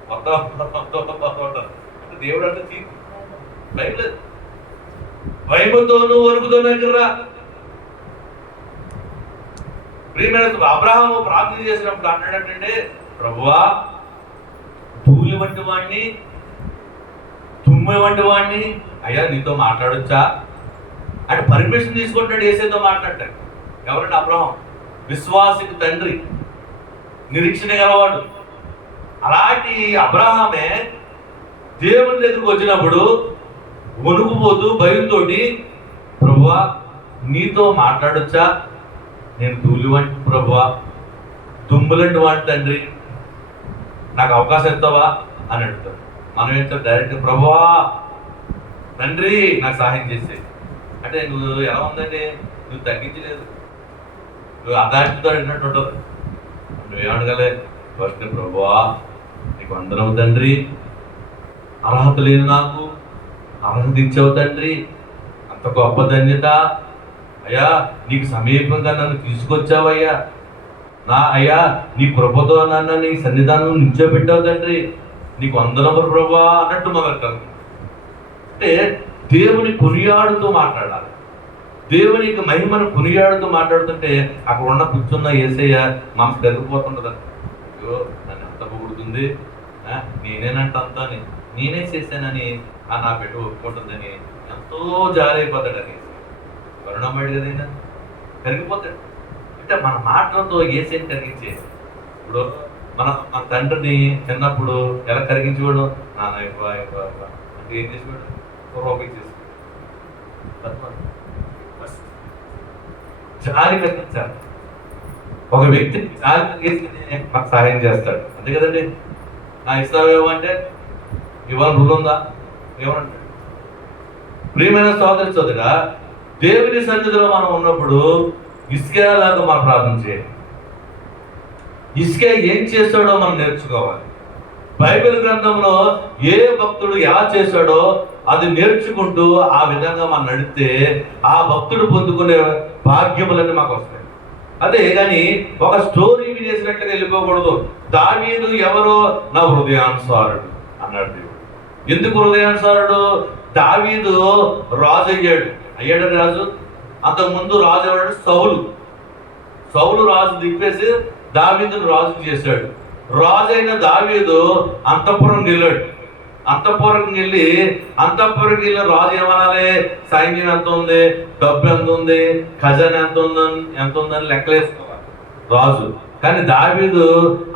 మొత్తం దేవుడు అంటే తీర్పు భయం లేదు. భయముతోనూ వణుకుతోనూ ఎదురురా. ప్రియమైన అబ్రహాము ప్రార్థన చేసినప్పుడు అన్నాడంటే, ప్రభువా ధూళి వంటి వాడిని, తుమ్మె వంటి వాడిని, అయ్యా నీతో మాట్లాడొచ్చా అంటే పర్మిషన్ తీసుకుంటాడు. ఏసేతో మాట్లాడతాడు. ఎవరంటే అబ్రహాం విశ్వాసికి తండ్రి, నిరీక్షణ గలవాడు. అలాంటి అబ్రహామే దేవుని దగ్గరకు వచ్చినప్పుడు వణుకుపోతూ భయంతో, ప్రభువా నీతో మాట్లాడొచ్చా, నేను ధూళి వంటి ప్రభువా, దుమ్ములంటి వాడి తండ్రి, నాకు అవకాశం ఇస్తావా అని అడుగుతాడు. మనం ఏంటో డైరెక్ట్ ప్రభువా తండ్రి నాకు సహాయం చేసే అంటే నువ్వు ఎలా ఉందండి, నువ్వు తగ్గించలేదు, నువ్వు అదార్థతో అడిగినట్టు ఉంటుంది. నువ్వేమడగలే, ఫస్ట్ ప్రభువా నీకు వందనము తండ్రి, అర్హత లేదు నాకు, అర్హత ఇచ్చావు తండ్రి, అంత గొప్ప ధన్యత అయ్యా, నీకు సమీపంగా నన్ను తీసుకొచ్చావయ్యా, అయ్యా నీ కృపతో నన్ను నీ సన్నిధానం నిల్చోబెట్టావు తండ్రి, నీకు వందనములు ప్రభువా అన్నట్టు మొదలెట్టాను. అంటే దేవుని కొనియాడుతూ మాట్లాడాలి. దేవునికి మహిమను కొనియాడుతూ మాట్లాడుతుంటే అక్కడ ఉన్న కూర్చున్న యేసయ్య మనసు తగ్గిపోతుంటుంది. అయ్యో నన్ను ఎంత పొగుడుతుంది, నేనేనంట అంతా నేనే చేశానని నా బిడ్డ ఒప్పుకుంటుందని ఎంతో జారైపోతాడని కరుణమ్మడి కదైనా కరిగిపోతాడు. అంటే మన మాటలతో ఏసేని కరిగించేది. ఇప్పుడు మన తండ్రిని చిన్నప్పుడు ఎలా కరిగించేవాడు, నాన్న ఎక్కువ ఎక్కువ ఎక్కువ అంటే ఏం చేసేవాడు, రూపాయి చేసేవాడు. జాలి కలిగించాలి. ఒక వ్యక్తిని జాలి కలిగిస్తేనే మాకు సహాయం చేస్తాడు, అంతే కదండి. నా ఇస్తావేమో అంటే ఇవాళ రూల్ ఉందా ఏమంటాడు. ప్రియమైన సోదరి సోదరా, దేవుని సన్నిధిలో మనం ఉన్నప్పుడు ఇస్కేలాగా మనం ప్రార్థన చేయాలి. ఇస్కే ఏం చేశాడో మనం నేర్చుకోవాలి. బైబిల్ గ్రంథంలో ఏ భక్తుడు ఎలా చేశాడో అది నేర్చుకుంటూ ఆ విధంగా మనం నడిస్తే ఆ భక్తుడు పొందుకునే భాగ్యములన్నీ మాకు వస్తాయి. అదే కానీ ఒక స్టోరీ వినేసినట్లుగా వెళ్ళిపోకూడదు. దావీదు ఎవరో, నా హృదయానుసారుడు అన్నాడు దేవుడు. ఎందుకు హృదయానుసారుడు? దావీదు రాజు అయ్యాడు రాజు. అంతకుముందు రాజు ఎవడు? సౌలు రాజు దిప్పేసి దావీదును రాజు చేశాడు. రాజు అయిన దావీదు అంతఃపురం వెళ్ళాడు. అంతఃపురం వెళ్ళి రాజు ఏమనాలి, సైన్యం ఎంత ఉంది, డబ్బు ఎంత ఉంది, ఖజానా ఎంత ఉందని లెక్కలేసుకోవాలి రాజు. కానీ దావీదు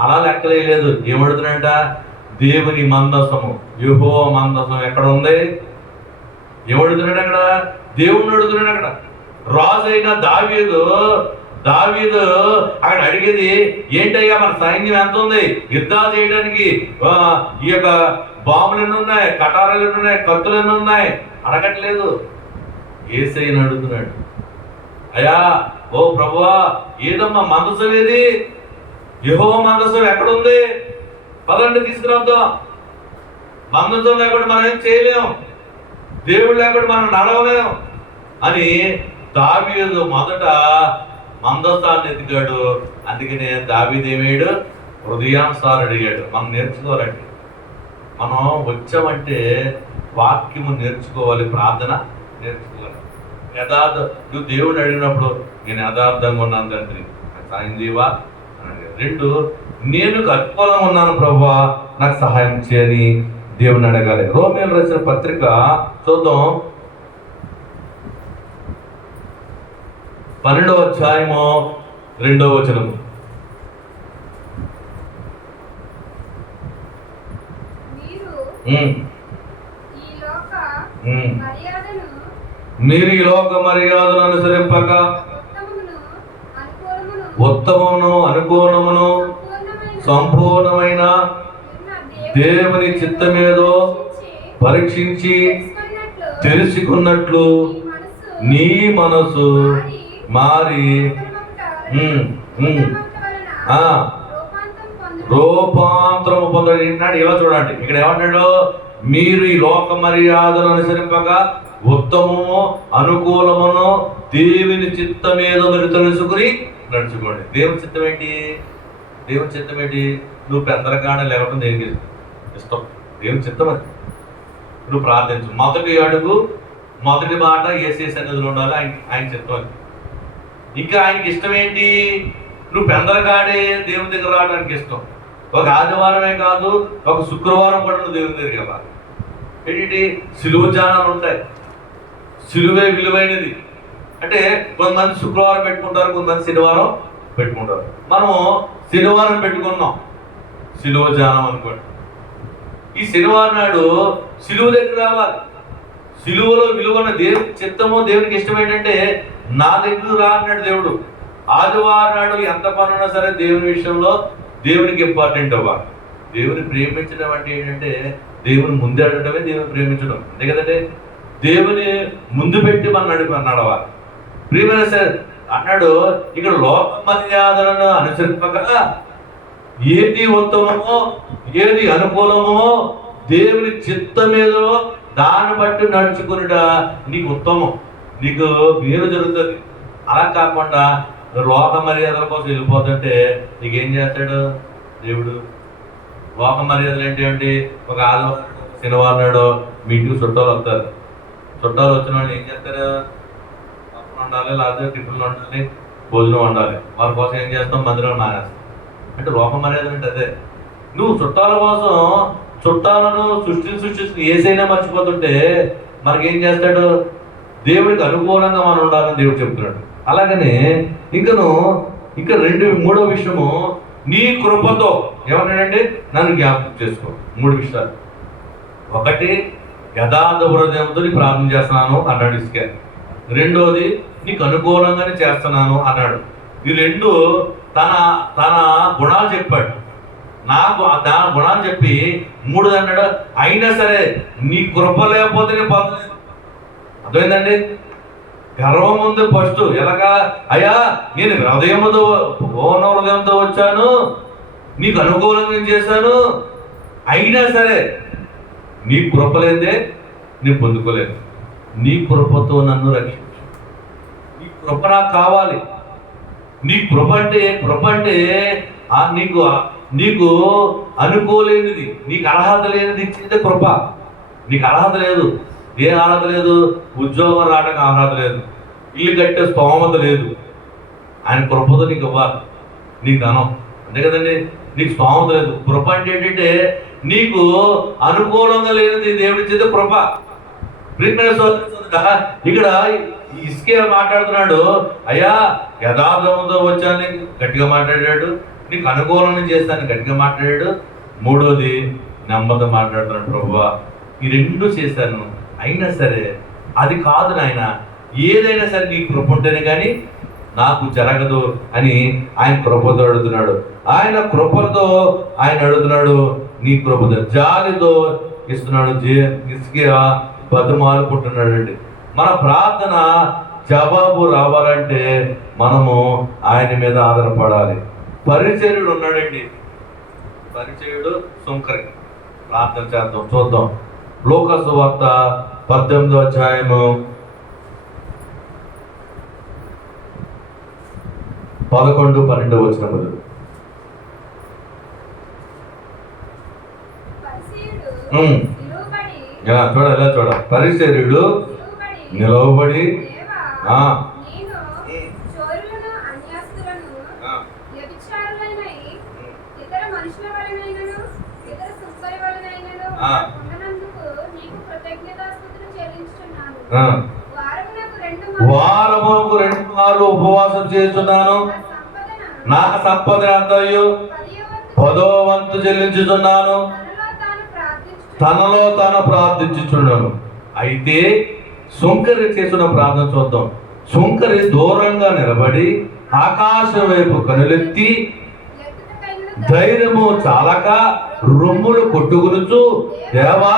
అలా లెక్కలేదు. ఏమడుతున్నాడంట? దేవుని మందసము, యెహోవా మందసం ఎక్కడ ఉంది? ఏమడుతున్నాడు అక్కడ? దేవుణ్ణి అడుగుతున్నాడు అక్కడ. రాజు అయిన దావీదు అక్కడ అడిగేది ఏంటయ్యా, మన సైన్యం ఎంత ఉంది, యుద్ధాలు చేయడానికి ఈ యొక్క బాంబులు ఎన్ని ఉన్నాయి, కటారాలు ఎన్ని ఉన్నాయి, కత్తులు ఎన్ని ఉన్నాయి అడగట్లేదు. యేసయ్యని అడుగుతున్నాడు. అయ్యా ఓ ప్రభువా, ఏదమ్మా మందసం ఏది, యెహోవా మందసం ఎక్కడుంది, పదండి తీసుకురాద్దాం. మందసం లేకుండా మనం ఏం చేయలేం, దేవుడు లేకుండా మనం నడవలేం అని దావీదు మొదట మందసాన్ని ఎదిగాడు. అందుకనే దావీదు ఏమయ్యాడు? హృదయానుసారుడు అడిగాడు. మనం నేర్చుకోవాలండి. మనం వచ్చామంటే వాక్యము నేర్చుకోవాలి, ప్రార్థన నేర్చుకోవాలి. నువ్వు దేవుడు అడిగినప్పుడు నేను యథార్థంగా ఉన్నాను తండ్రి, నాకు సాయం చేయవా అని అడిగాడు. 2, నేను అనుకూలంగా ఉన్నాను ప్రభువా, నాకు సహాయం చేయని దేవుని అడగాలి. రోమీయులు రాసిన పత్రిక చూద్దాం, 12వ అధ్యాయము 2వ వచనము. మీరు ఈ లోక మర్యాదను అనుసరింపక ఉత్తమమును అనుకూలమును సంపూర్ణమైన దేవుని చిత్తమేదో పరీక్షించి తెలుసుకున్నట్లు నీ మనసు మారి రూపాంతరము పొందడు. ఇలా చూడండి, ఇక్కడ ఏమన్నాడు? మీరు ఈ లోక మర్యాదను అనుసరింపక ఉత్తమము అనుకూలమును దేవుని చిత్తమేదో మీరు తెలుసుకుని నడుచుకోండి. దేవుని చిత్తం ఏంటి? నువ్వు పెందరగానే లేవటం దేనికి ఇష్టం? దేవుని చిత్తం అది. నువ్వు ప్రార్థించు. మొదటి అడుగు, మొదటి మాట యేసయ్య సన్నిధిలో ఉండాలి. ఆయన చిత్తం అది. ఇంకా ఆయనకి ఇష్టం ఏంటి? నువ్వు పెందరగాడే దేవుని దగ్గర రావడానికి ఇష్టం. ఒక ఆదివారమే కాదు, ఒక శుక్రవారం కూడా నువ్వు దేవుని దగ్గరికి వెళ్ళాలి. ఏంటి? సిలువ ధ్యానాలు ఉంటాయి. సిలువే విలువైనది. అంటే కొంతమంది శుక్రవారం పెట్టుకుంటారు, కొంతమంది శనివారం పెట్టుకుంటారు. మనము శనివారం పెట్టుకున్నాం, సిలువ ధ్యానం అనుకోండి. ఈ శనివారం నాడు సిలువ దగ్గర రావాలి. సిలువలో విలువన్న దేవుని చిత్తము, దేవునికి ఇష్టం ఏంటంటే నా దగ్గర రా అన్నాడు దేవుడు. ఆదివారం నాడు ఎంత పనున్నా సరే దేవుని విషయంలో దేవునికి ఇంపార్టెంట్ అవ్వాలి. దేవుని ప్రేమించడం అంటే ఏంటంటే దేవుని ముందు అడగడమే దేవుని ప్రేమించడం, అంతే కదంటే. దేవుని ముందు పెట్టి మనం నడవాలి. ప్రియమైన సార్ అన్నాడు ఇక్కడ లోక మర్యాదలను అనుసరింపక ఏది ఉత్తమమో ఏది అనుకూలమో దేవుని చిత్తమేదో దాన్ని బట్టి నడుచుకునిట నీకు ఉత్తమం, నీకు మేలు జరుగుతుంది. అలా కాకుండా లోక మర్యాదల కోసం వెళ్ళిపోతుంటే నీకేం చేస్తాడు దేవుడు? లోక మర్యాదలు ఏంటి? ఒక ఆదివారం శనివారం నాడు మీ ఇంటికి చుట్టాలు వస్తారు. చుట్టాలు వచ్చిన వాళ్ళు ఏం చేస్తారు? పప్పులు వండాలి, లేకపోతే టిఫిన్లు వండాలి, భోజనం వండాలి. వాళ్ళ కోసం ఏం చేస్తాం? మందిరం మానేస్తాం. అంటే లోక మర్యాదలు అంటే అదే. నువ్వు చుట్టాల కోసం చుట్టాలను సృష్టించి ఏసైనా మర్చిపోతుంటే మనకేం చేస్తాడు? దేవుడికి అనుకూలంగా మనం ఉండాలని దేవుడు చెప్తున్నాడు. అలాగనే ఇంకా మూడో విషయము, నీ కృపతో ఏమన్నాడండి? నన్ను జ్ఞాపకం చేసుకో. 3 విషయాలు. ఒకటి, యథార్థ హృదయంతో నీ ప్రార్థన చేస్తున్నాను అన్నాడు ఇస్కియా. రెండోది, నీకు అనుకూలంగానే చేస్తున్నాను అన్నాడు. ఈ రెండు తన తన గుణాలు చెప్పాడు. నాకు దాని గుణాలు చెప్పి 3 అన్నాడు, అయినా సరే నీ కృప లేకపోతే నేను పొందలేదు. అర్థమైందండి? గర్వం ఉంది ఫస్ట్. ఎలాగా? అయ్యా నేను హృదయంతో వచ్చాను, నీకు అనుకూలంగా నేను చేశాను, అయినా సరే నీ కృప లేదే నేను పొందుకోలేదు. నీ కృపతో నన్ను రక్షించు. నీ కృప నాకు కావాలి. నీ కృప అంటే నీకు అనుకోలేనిది, నీకు అర్హత లేనిది ఇచ్చేదే కృప. నీకు అర్హత లేదు. ఏ అర్హత లేదు? ఉద్యోగం రావడానికి అర్హత లేదు, ఇల్లు కట్టే స్తోమత లేదు. ఆయన కృపతో నీకు ఇవ్వాలి. నీకు ధనం, అంతే కదండి. నీకు స్తోమత లేదు. కృప అంటే ఏంటంటే నీకు అనుకూలంగా లేనిది దేవుడి చేత కృప. ఇక్కడ ఇస్కియా మాట్లాడుతున్నాడు, అయ్యా యథార్థంతో వచ్చాను గట్టిగా మాట్లాడాడు, నీకు అనుకూలంగా చేస్తాను గట్టిగా మాట్లాడాడు. మూడోది, నెమ్మది మాట్లాడుతున్నాడు, ప్రభువా ఈ 2 చేశాను, అయినా సరే అది కాదు నాయన, ఏదైనా సరే నీ కృప ఉంటేనే కానీ నాకు జరగదు అని ఆయన కృపతో అడుగుతున్నాడు. ఆయన కృపతో ఆయన అడుగుతున్నాడు, నీ కృపతో జాలితో ఇస్తున్నాడు. ఇస్కియా బతిమాలుకుంటున్నాడు అండి. మన ప్రార్థన జవాబు రావాలంటే మనము ఆయన మీద ఆధారపడాలి. పరిచర్యుడు ఉన్నాడండి, పరిచర్యుడు సుంకరి. ప్రార్థన చేద్దాం, చూద్దాం. లూకా సువార్త 18వ అధ్యాయము 11-12 వచనములు. చూడ పరిచర్యుడు నిలవబడి వారముకు 2 మార్లు ఉపవాసం చేస్తున్నాను, నా సంపద అంతయు 10వ వంతు చెల్లించుతున్నాను, తనలో తాను ప్రార్థించుచున్నాను. అయితే సుంకరి చేసిన ప్రార్థన చూద్దాం. సుంకరి దూరంగా నిలబడి ఆకాశం వైపు కనులెత్తి ధైర్యము చాలక రొమ్ములు కొట్టుకునుచు, దేవా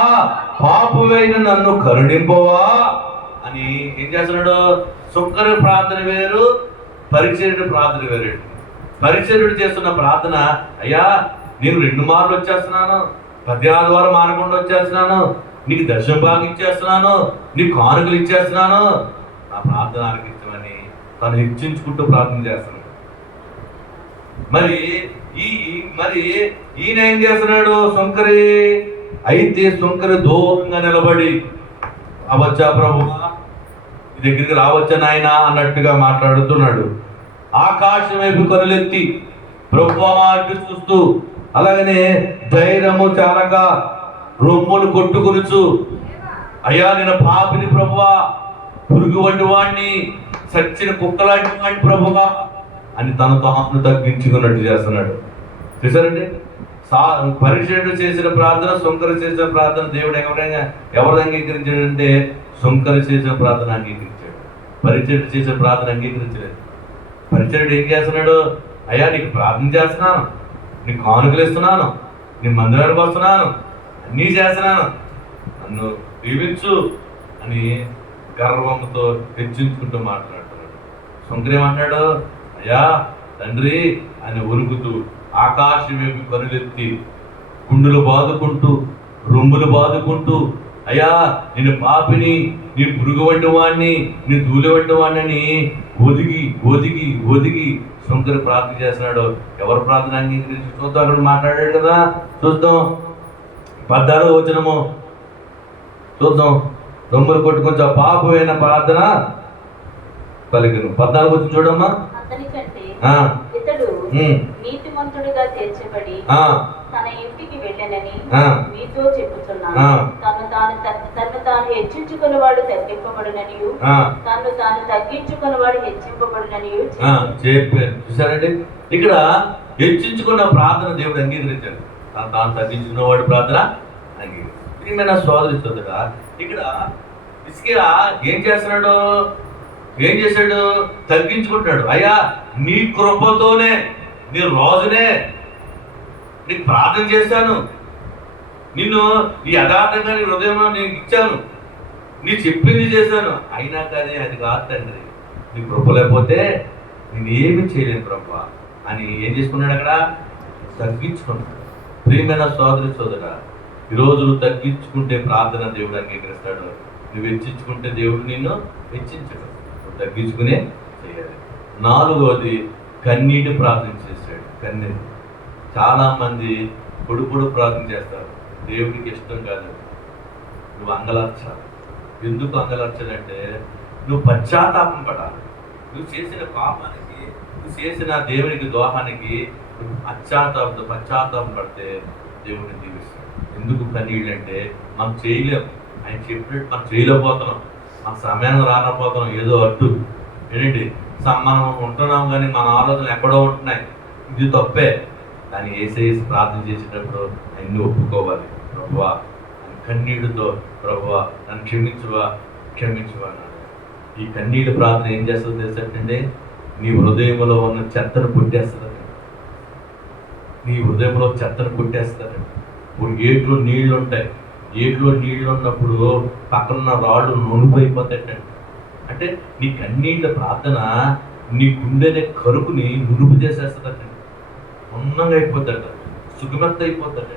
పాపువైన నన్ను కరుణింపవా అని ఏం చేస్తున్నాడు? సుంకరి ప్రార్థన వేరు, పరిచర్యుడి ప్రార్థన వేరు. పరిచర్యుడు చేస్తున్న ప్రార్థన, అయ్యా నేను 2 మార్లు వచ్చేస్తున్నాను, 10 ఆదివారం మానకుండా వచ్చేస్తున్నాను, నీకు దర్శనం భాగం ఇచ్చేస్తున్నాను, నీకు కానుకలు ఇచ్చేస్తున్నాను, నా ప్రార్థన ఆలకించమని తను హెచ్చించుకుంటూ ప్రార్థన చేస్తున్నాడు. మరి ఈయన ఏం చేస్తున్నాడు? సుంకరి. అయితే సుంకరి దూరంగా నిలబడి, అవచ్చా ప్రభువా, ఈ దగ్గరికి రావచ్చా నాయన అన్నట్టుగా మాట్లాడుతున్నాడు. ఆకాశం వైపు కనులెత్తి ప్రభువా అంటూ చూస్తూ, అలాగనే ధైర్యము చాలక రొమ్ములు కొట్టుకునుచు, అయ్యా నేను పాపిని ప్రభువా, పురుగు వంటి వాడిని, చచ్చిన కుక్కలాంటి వాడిని ప్రభువా అని తను తాను తగ్గించుకున్నట్టు చేస్తున్నాడు. చూసారండి? పరిచర్యుడు చేసిన ప్రార్థన, సుంకరి చేసిన ప్రార్థన దేవుడు ఎవరు అంగీకరించాడంటే సుంకరి చేసిన ప్రార్థన అంగీకరించాడు, పరిచర్యుడు చేసిన ప్రార్థన అంగీకరించలేదు. పరిచర్యుడు ఏం చేస్తున్నాడు? అయ్యా నీకు ప్రార్థన చేస్తున్నాను, నీకు కానుకలు ఇస్తున్నాను, నీ మందిరానికి వస్తున్నాను, అన్నీ చేస్తున్నాను, నన్ను దీవించు అని గర్వంతో హెచ్చించుకుంటూ మాట్లాడుతున్నాడు. సుంకరి ఏమంటాడు? అయ్యా తండ్రి అని ఉరుకుతూ ఆకాశం వైపు కనులెత్తి గుండెలు బాదుకుంటూ, రొమ్ములు బాదుకుంటూ, అయ్యా నేను పాపిని, నీ పురుగు వంటి వాడిని, నీ ధూళి వంటి వాడిని ఒదిగి సుంకరి ప్రార్థన చేస్తున్నాడు. ఎవరు ప్రార్థన అంగీకరించి చూద్దాం. అక్కడ మాట్లాడాడు కదా, చూద్దాం. 14వ వచనము చూద్దాం. రొమ్ములు కొట్టుకొంచెం పాపమైన ప్రార్థన పలికను. 14 వచ్చి చూడమ్మా. ఇతడు నీతిమంతుడిగా తీర్చబడి తన ఇంటికి వెళ్ళనని మీతో చెప్పుచున్నాను. తను తాను హెచ్చించుకున్నవాడు తగ్గింపబడునని, తను తాను తగ్గించుకున్నవాడు హెచ్చింపబడునని చెప్పారు. చూసారండి? ఇక్కడ హెచ్చించుకున్న ప్రార్థన దేవుడు అంగీకరించాడు. తాను తగ్గించుకున్నవాడు ప్రార్థన అంగీకరించాడు. సోదరుడా, ఇక్కడ హిజ్కియా ఏం చేస్తున్నాడు? ఏం చేశాడు? తగ్గించుకుంటాడు. అయ్యా, నీ కృపతోనే, నీ రోజునే నీకు ప్రార్థన చేశాను, నిన్ను నీ యథార్థంగా నీ హృదయంలో నేను ఇచ్చాను, నీ చెప్పింది చేశాను, అయినా కానీ అది కాదు తండ్రి, నీ కృప లేకపోతే నేనేమి చేయలేను ప్రభా అని ఏం చేసుకున్నాడు? అక్కడ తగ్గించుకున్నాడు. ప్రియమైన సోదరుడా, ఈరోజు నువ్వు తగ్గించుకుంటే ప్రార్థన దేవుడు అంగీకరిస్తాడు. నువ్వు హెచ్చించుకుంటే దేవుడు నిన్ను హెచ్చించడు. నువ్వు తగ్గించుకునే చేయాలి. 4వది కన్నీటి ప్రార్థన చేశాడు. కన్నీరు. చాలామంది పొడి ప్రార్థన చేస్తారు. దేవుడికి ఇష్టం కాదు. నువ్వు అంగలార్చాలి. ఎందుకు అంగలార్చాలంటే నువ్వు పశ్చాత్తాపం పడాలి. నువ్వు చేసిన పాపానికి, నువ్వు చేసిన దేవునికి దోహానికి నువ్వు పశ్చాత్తాపం పడితే దేవుడిని దీవిస్తాడు. ఎందుకు కన్నీళ్ళు అంటే మనం చేయలేము. ఆయన చెప్పినట్టు మనం చేయలేకపోతున్నాం. మన సమయానికి రాకపోతున్నాం. ఏదో అడ్డు ఏంటండి, మనం ఉంటున్నాం కానీ మన ఆలోచనలు ఎక్కడో ఉంటున్నాయి. ఇది తప్పే. కానీ ఏసేసి ప్రార్థన చేసేటప్పుడు అన్నీ ఒప్పుకోవాలి. ప్రభువా, కన్నీళ్ళతో ప్రభువా నన్ను క్షమించువా అన్నాడు. ఈ కన్నీళ్ళు ప్రార్థన ఏం చేస్తుందో తెలుసంటే నీ హృదయంలో ఉన్న చెత్తను పుట్టేస్తుందండి. నీ హృదయంలో చెత్తను పుట్టేస్తారండి. ఇప్పుడు ఏట్లో నీళ్లు ఉంటాయి. ఏట్లో నీళ్లు ఉన్నప్పుడు పక్కన రాళ్ళు నునుపు అయిపోతాయండి. అంటే నీ కన్నీళ్ళ ప్రార్థన నీ గుండెనే కరుకుని నునుపు చేసేస్తుందండి. ఉన్నంగా అయిపోతాడు, సుఖమెత్త అయిపోతాడు.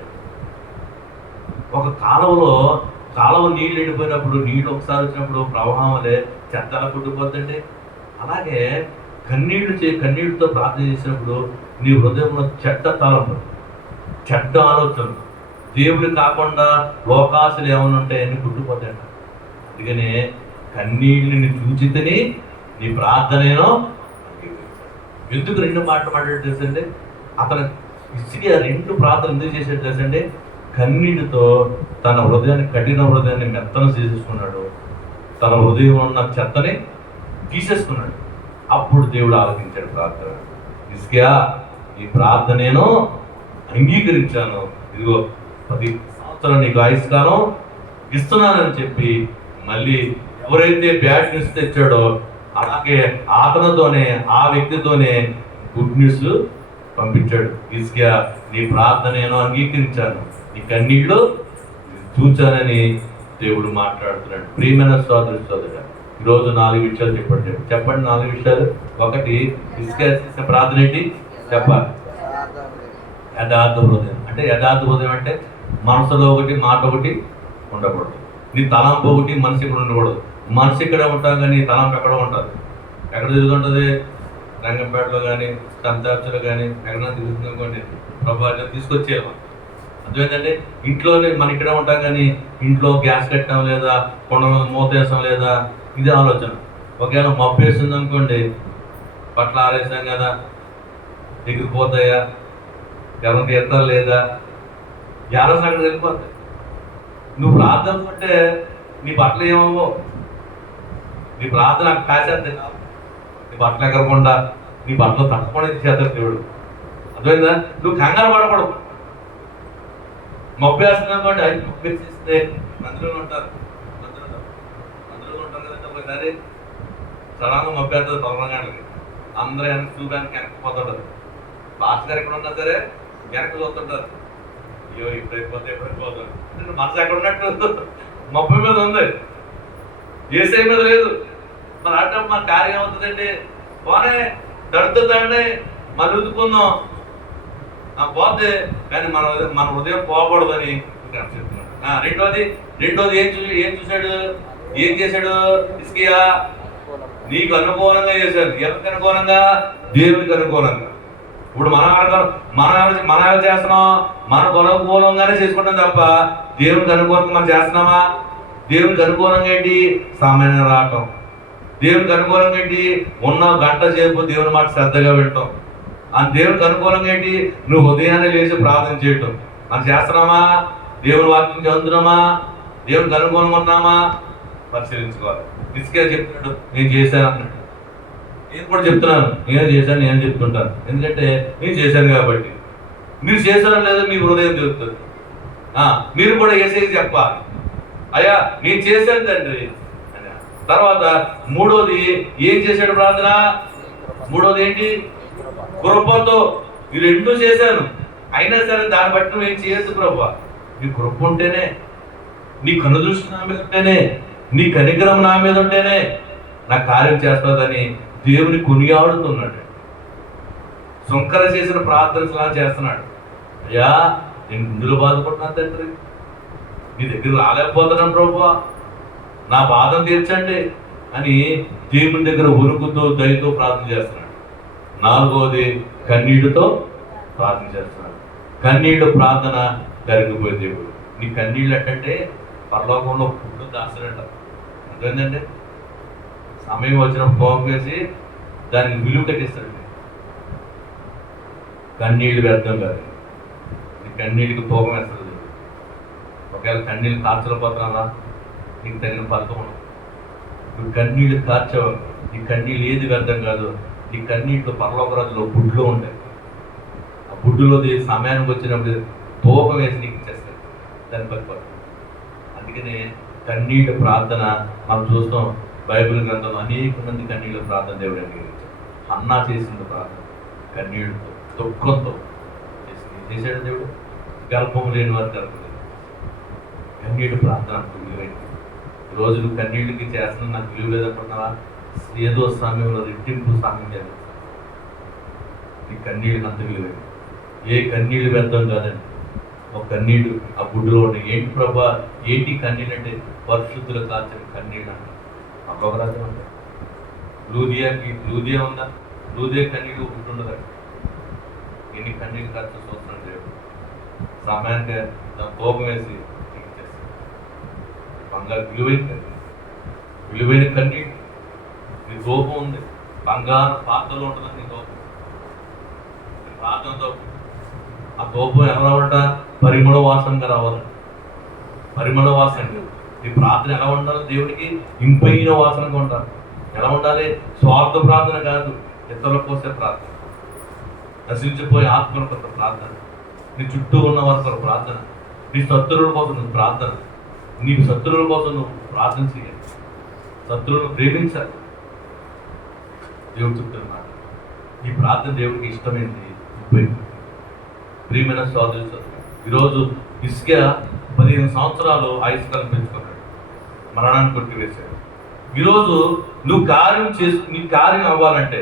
ఒక కాలువ నీళ్ళు ఎండిపోయినప్పుడు, నీళ్ళు ఒకసారి వచ్చినప్పుడు ప్రవాహం వలె చెత్తలా పుట్టిపోద్దండి. అలాగే కన్నీళ్ళతో ప్రార్థన చేసినప్పుడు నీ హృదయంలో చెడ్డ తలంపు, చెడ్డ ఆలోచనలు, దేవుడు కాకుండా లోకాసులు ఏమైనా ఉంటాయి అన్ని పుట్టిపోతాయంట. అందుకనే కన్నీళ్ళని చూచితేనే నీ ప్రార్థనేనో. ఎందుకు 2 మాటలు మాట్లాడి తెలుసండి? అతను హిజ్కియా 2 ప్రార్థన ఎందుకు చేసేది తెలుసండి? కన్నీటితో తన కఠిన హృదయాన్ని మెత్తను చేసేసుకున్నాడు. తన హృదయం ఉన్న చెత్తని తీసేసుకున్నాడు. అప్పుడు దేవుడు ఆలకించాడు ప్రార్థన. హిజ్కియా, ఈ ప్రార్థనేను అంగీకరించాను, ఇదిగో 10 సంవత్సరాలు నీకు ఆయుష్కాలం ఇస్తున్నానని చెప్పి మళ్ళీ ఎవరైతే బ్యాడ్ న్యూస్ తెచ్చాడో అలాగే అతనితోనే, ఆ వ్యక్తితోనే గుడ్ న్యూస్ పంపించాడు. హిజ్కియా, నీ ప్రార్థనేను అంగీకరించాను, నీ కన్నీళ్ళు చూచానని దేవుడు మాట్లాడుతున్నాడు. ప్రియమైన సోదరుడా, ఈరోజు 4 విషయాలు చెప్పండి. 4 విషయాలు. 1, హిజ్కియా చేసిన ప్రార్థన ఏంటి చెప్పాలి? యథార్థ హృదయం. అంటే యథార్థ హృదయం అంటే మనసులో ఒకటి, మాట ఒకటి ఉండకూడదు. నీ తలంపు ఒకటి, మనసు ఇక్కడ ఉండకూడదు. మనసు ఇక్కడే ఉంటాం కానీ తలంపు ఎక్కడ ఉంటుంది? ఎక్కడ తిరుగుతుంటుంది? రంగంపేటలో కానీ, సంతార్చులో కానీ ఎక్కడైనా తిరుగుతుందనుకోండి, ప్రభావం తీసుకొచ్చేయాలి. అర్థమైందండి? ఇంట్లోనే మన ఇక్కడే ఉంటాం కానీ ఇంట్లో గ్యాస్ కట్టడం లేదా, కొండ మూత వేసాం లేదా, ఇది ఆలోచన. ఒకవేళ మబ్బు వేస్తుంది అనుకోండి, బట్టలు ఆరేసాం కదా, ఎగిరిపోతాయా, ఎవరైనా తీర్థాలు లేదా, గ్యాస్ అక్కడ వెళ్ళిపోతాయి. నువ్వు ప్రార్థన ఉంటే నీ బట్టలు ఏమవో, నీ ప్రార్థన కాసేద్ది కాదు. నీ బట్టలు ఎగరకుండా, నీ బట్టలు తప్పకుండా చేద్దాం దేవుడు. అర్థమైందా? నువ్వు కంగారు పడకూడదు. మబ్బు వేస్తుంది అనుకోండి, అది మబ్బు వేసేస్తే మందిలో ఉంటారు కదంటే ఒకసారి సడన్గా మబ్బు వేస్తుంది 9 గంటలకి. అందరూ వెనక్కి చూడడానికి వెనక్కి పోతుంటారు. పాస్ గారు ఎక్కడ ఉన్నా సరే వెనక్కి చూస్తుంటారు. అయ్యో ఎప్పుడైపోతారు. మనసు ఎక్కడ ఉన్నట్టు మబ్బు మీద ఉంది, ఏసై మీద లేదు. మరి అంటే మన కార్యం ఏమవుతుందండి? పోనే తడుతుందండి, మళ్ళీ ఉతుకుందాం పోతే, కానీ మన హృదయం పోకూడదని చెప్తున్నాడు. రెండోది ఏం చూశాడు? ఏం చేశాడు హిజ్కియా? నీకు అనుకూలంగా చేశాడు. ఎవరికి అనుకూలంగా? దేవునికి అనుకూలంగా. ఇప్పుడు మనం చేస్తున్నాం, మనకు అనుకూలంగానే చేసుకుంటాం తప్ప దేవునికి అనుకూలంగా మనం చేస్తున్నామా? దేవునికి అనుకూలంగా ఏంటి? సమయం రావటం. దేవునికి అనుకూలంగా ఏంటి? ఉన్న గంట సేపు దేవుని మాట శ్రద్ధగా వినటం. దేవునికి అనుకూలంగా ఏంటి? నువ్వు ఉదయాన్నే లేచి ప్రార్థన చేయటం. మనం చేస్తున్నామా? దేవుని వాక్యం చదువుతున్నామా? దేవునికి అనుకూలంగా ఉన్నామా? పరిశీలించుకోవాలి. హిజ్కియా చెప్తున్నాడు, నేను చేశాను అన్నాడు. నేను కూడా చెప్తున్నాను, నేను చేశాను, నేను చెప్తుంటాను. ఎందుకంటే నేను చేశాను కాబట్టి. మీరు చేశారో లేదో మీ హృదయం తెలుస్తుంది. మీరు కూడా ఏసైకి చెప్పాలి, అయ్యా నేను చేశాను తండ్రి అని. తర్వాత మూడోది ఏం చేశాడు ప్రార్థన? మూడోది ఏంటి? కృపతో. ఈ రెండు చేశాను, అయినా సరే దాన్ని బట్టి నువ్వు ఏం చేయొద్దు ప్రభు. నీ కృప ఉంటేనే, నీ కనుదృష్టి నా మీద ఉంటేనే, నీ కనికరం నా మీద ఉంటేనే నా కార్యం చేస్తుందని దేవుని కొనియాడుతున్నాడు. శంకర చేసిన ప్రార్థనలా చేస్తున్నాడు. అయ్యా నేను ఇందులో బాధపడుతున్నాను తండ్రి, నీ దగ్గర రాలేకపోతున్నాను ప్రభు, నా బాధను తీర్చండి అని దేవుని దగ్గర ఉరుకుతో దయతో ప్రార్థన చేస్తున్నాడు. నాలుగవది కన్నీళ్లతో ప్రార్థన చేస్తున్నాడు. కన్నీళ్ళు ప్రార్థన కరిగిపోయే దేవుడు. నీ కన్నీళ్ళు ఎట్టంటే పరలోకంలో పుట్టు దాసరంట. అర్థమైందంటే సమయం వచ్చినప్పుడు ఫోన్ చేసి దానికి విలువ కట్టిస్తాడు. కన్నీళ్ళు వ్యర్థం కాదు, నీ కన్నీళ్ళకి తూకం వేస్తుంది. ఒకవేళ కన్నీళ్ళు కార్చలేకపోతున్నావా, నీకు తగిన ఫలితం ఉండదు. నువ్వు కన్నీళ్ళు కార్చవు, నీ కన్నీళ్ళు ఏది వ్యర్థం కాదు. నీ కన్నీళ్ళు పరలోక రాజులో బుడ్లో ఉంటాయి. ఆ బుడ్డులోది సమయానికి వచ్చినప్పుడు తూకం వేసి నీకు ఇచ్చేస్తాయి, దాన్ని పడిపోతుంది. అందుకనే కన్నీళ్ళ ప్రార్థన మనం చూస్తాం బైబిల్ గ్రంథంలో. అనేక మంది కన్నీళ్ళ ప్రార్థన దేవుడు అంగీకరించాడు. అన్నా చేసిన ప్రార్థన కన్నీళ్ళతో, దుఃఖంతో చేశాడు దేవుడు. గర్భం లేని వారు గర్భం లేదు. కన్నీళ్ళు ప్రార్థన విలువైంది. ఈరోజు నువ్వు కన్నీళ్ళకి చేస్తున్నా నాకు విలువ లేదనుకుంటున్నావా? ఏదో సమయంలో రెట్టింపు సమయం చేస్తాను. నీ కన్నీళ్ళకి అంత విలువైంది. ఏ కన్నీళ్ళు వ్యర్థం కాదండి. ఒక కన్నీళ్ళు ఆ గుడ్డులో ఉండే. ఏంటి ప్రభా, ఏంటి కన్నీళ్ళు అంటే పరిశుద్ధులు కాల్చిన కన్నీళ్ళు అంట. అపరాధం అంట. లూదియా ఉందా? లూదియా కన్నీళ్ళు గుడ్డు ఉండదండి. ఎన్ని కన్నీళ్ళు ఖర్చు చూస్తున్నాడు దేవుడు. సమయానికి దాని కోపం వేసి ఇచ్చేస్తాడు. బంగారు విలువైన కన్నీళ్ళు. నీ కోపం ఉంది, బంగారు పాత్రలో ఉంటుంది నీ కోపం. ప్రార్థనతో ఆ కోపం ఎలా రావాలట? పరిమళ వాసనగా రావాలి. పరిమళ వాసన. నీ ప్రార్థన ఎలా ఉండాలి? దేవుడికి ఇంపైన వాసనగా ఉండాలి. ఎలా ఉండాలి? స్వార్థ ప్రార్థన కాదు, ఇతరుల కోసే ప్రార్థన. నశించిపోయే ఆత్మల కొరకు ప్రార్థన, నీ చుట్టూ ఉన్న వారి కొరకు ప్రార్థన, నీ శత్రువుల కోసం నువ్వు ప్రార్థన. నీ శత్రువుల కోసం నువ్వు ప్రార్థన చేయాలి, శత్రువులను ప్రేమించాలి. దేవుడు చెప్తున్నా ఈ ప్రార్థన దేవుడికి ఇష్టమైంది. ప్రియమైన సోదరులు, ఈరోజు హిజ్కియా 15 సంవత్సరాలు ఆయుష్కాలం పెంచుకున్నాడు, మరణాన్ని కొట్టివేశాడు. ఈరోజు నువ్వు నీ కార్యం అవ్వాలంటే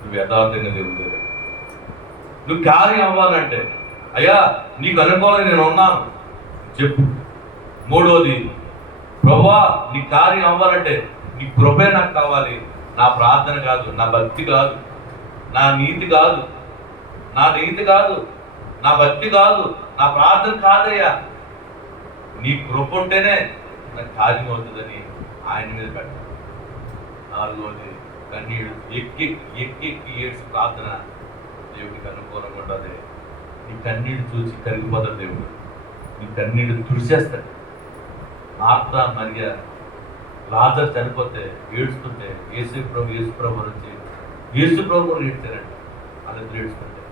నువ్వు యథార్థంగా దేవుని దగ్గర. నువ్వు కార్యం అవ్వాలంటే అయ్యా నీకు అనుకూలంగా నేను ఉన్నాను చెప్పు. మూడోది, ప్రభువా నీ కార్యం అవ్వాలంటే నీ కృపే నాకు కావాలి. నా ప్రార్థన కాదు, నా భక్తి కాదు, నా నీతి కాదు, నా భక్తి కాదు, నా ప్రార్థన కాదయ్యా, నీ కృప ఉంటేనే నాకు కార్యం అవుతుందని ఆయన మీద పెట్టాలి. నాలుగోది, కన్నీళ్ళు ఎక్కి ఏడ్చి ప్రార్థన దేవుడికి అనుకూలంగా ఉంటుంది. నీ కన్నీళ్ళు చూసి కరిగిపోతాడు దేవుడు. నీ కన్నీళ్ళు తుడిచేస్తాడు. మార్తా మరియ లాజరు చనిపోతే ఏడుస్తుంటే యేసు ప్రభు నుంచి యేసు ప్రభు కూడా ఏడ్చారంట. వాళ్ళిద్దరు ఏడుస్తుంటే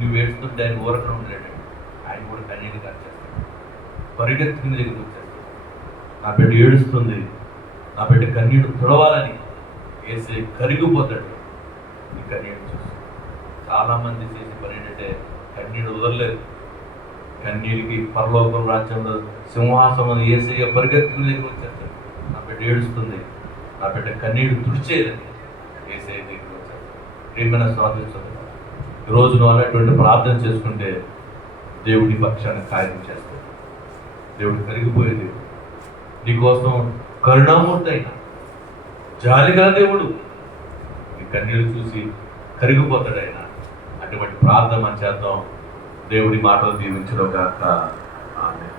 నువ్వు ఏడుస్తుంటే ఆయన ఊరకన ఉండలేడండి. ఆయన కూడా కన్నీళ్ళు కాచేస్తాడు, పరిగెత్తుకుని దగ్గరికి వచ్చేస్తాడు. నా బిడ్డ ఏడుస్తుంది, నా బిడ్డ కన్నీళ్ళు తుడవాలని వేసే కరిగిపోతాడు. నీ కన్నీళ్ళు చూసి చాలామంది చేసే పని ఏంటంటే కన్నీళ్ళు వదలలేదు. కన్నీళ్ళకి పరలోకం రాజ్యంలో సింహాసనం ఏసయ్య పరిగెత్తుకుని దగ్గరికి వచ్చేస్తాడు. నా బిడ్డ ఏడుస్తుంది, నా బిడ్డ కన్నీళ్ళు తుడిచేయాలని ఏసయ్య దగ్గరికి వచ్చేస్తాడు. ప్రియమైన స్వాతంత్రం, ఈరోజు నువ్వు అనేటువంటి ప్రార్థన చేసుకుంటే దేవుడి పక్షాన్ని కార్యం చేస్తాడు. దేవుడు కరిగిపోయేది, నీకోసం కరుణామూర్తి అయినా జాలిగా దేవుడు నీ కన్నీళ్ళు చూసి కరిగిపోతాడు ఆయన. అటువంటి ప్రార్థన మనం చేద్దాం. దేవుడి మాటలు దీవించడం కాక ఆమేన్.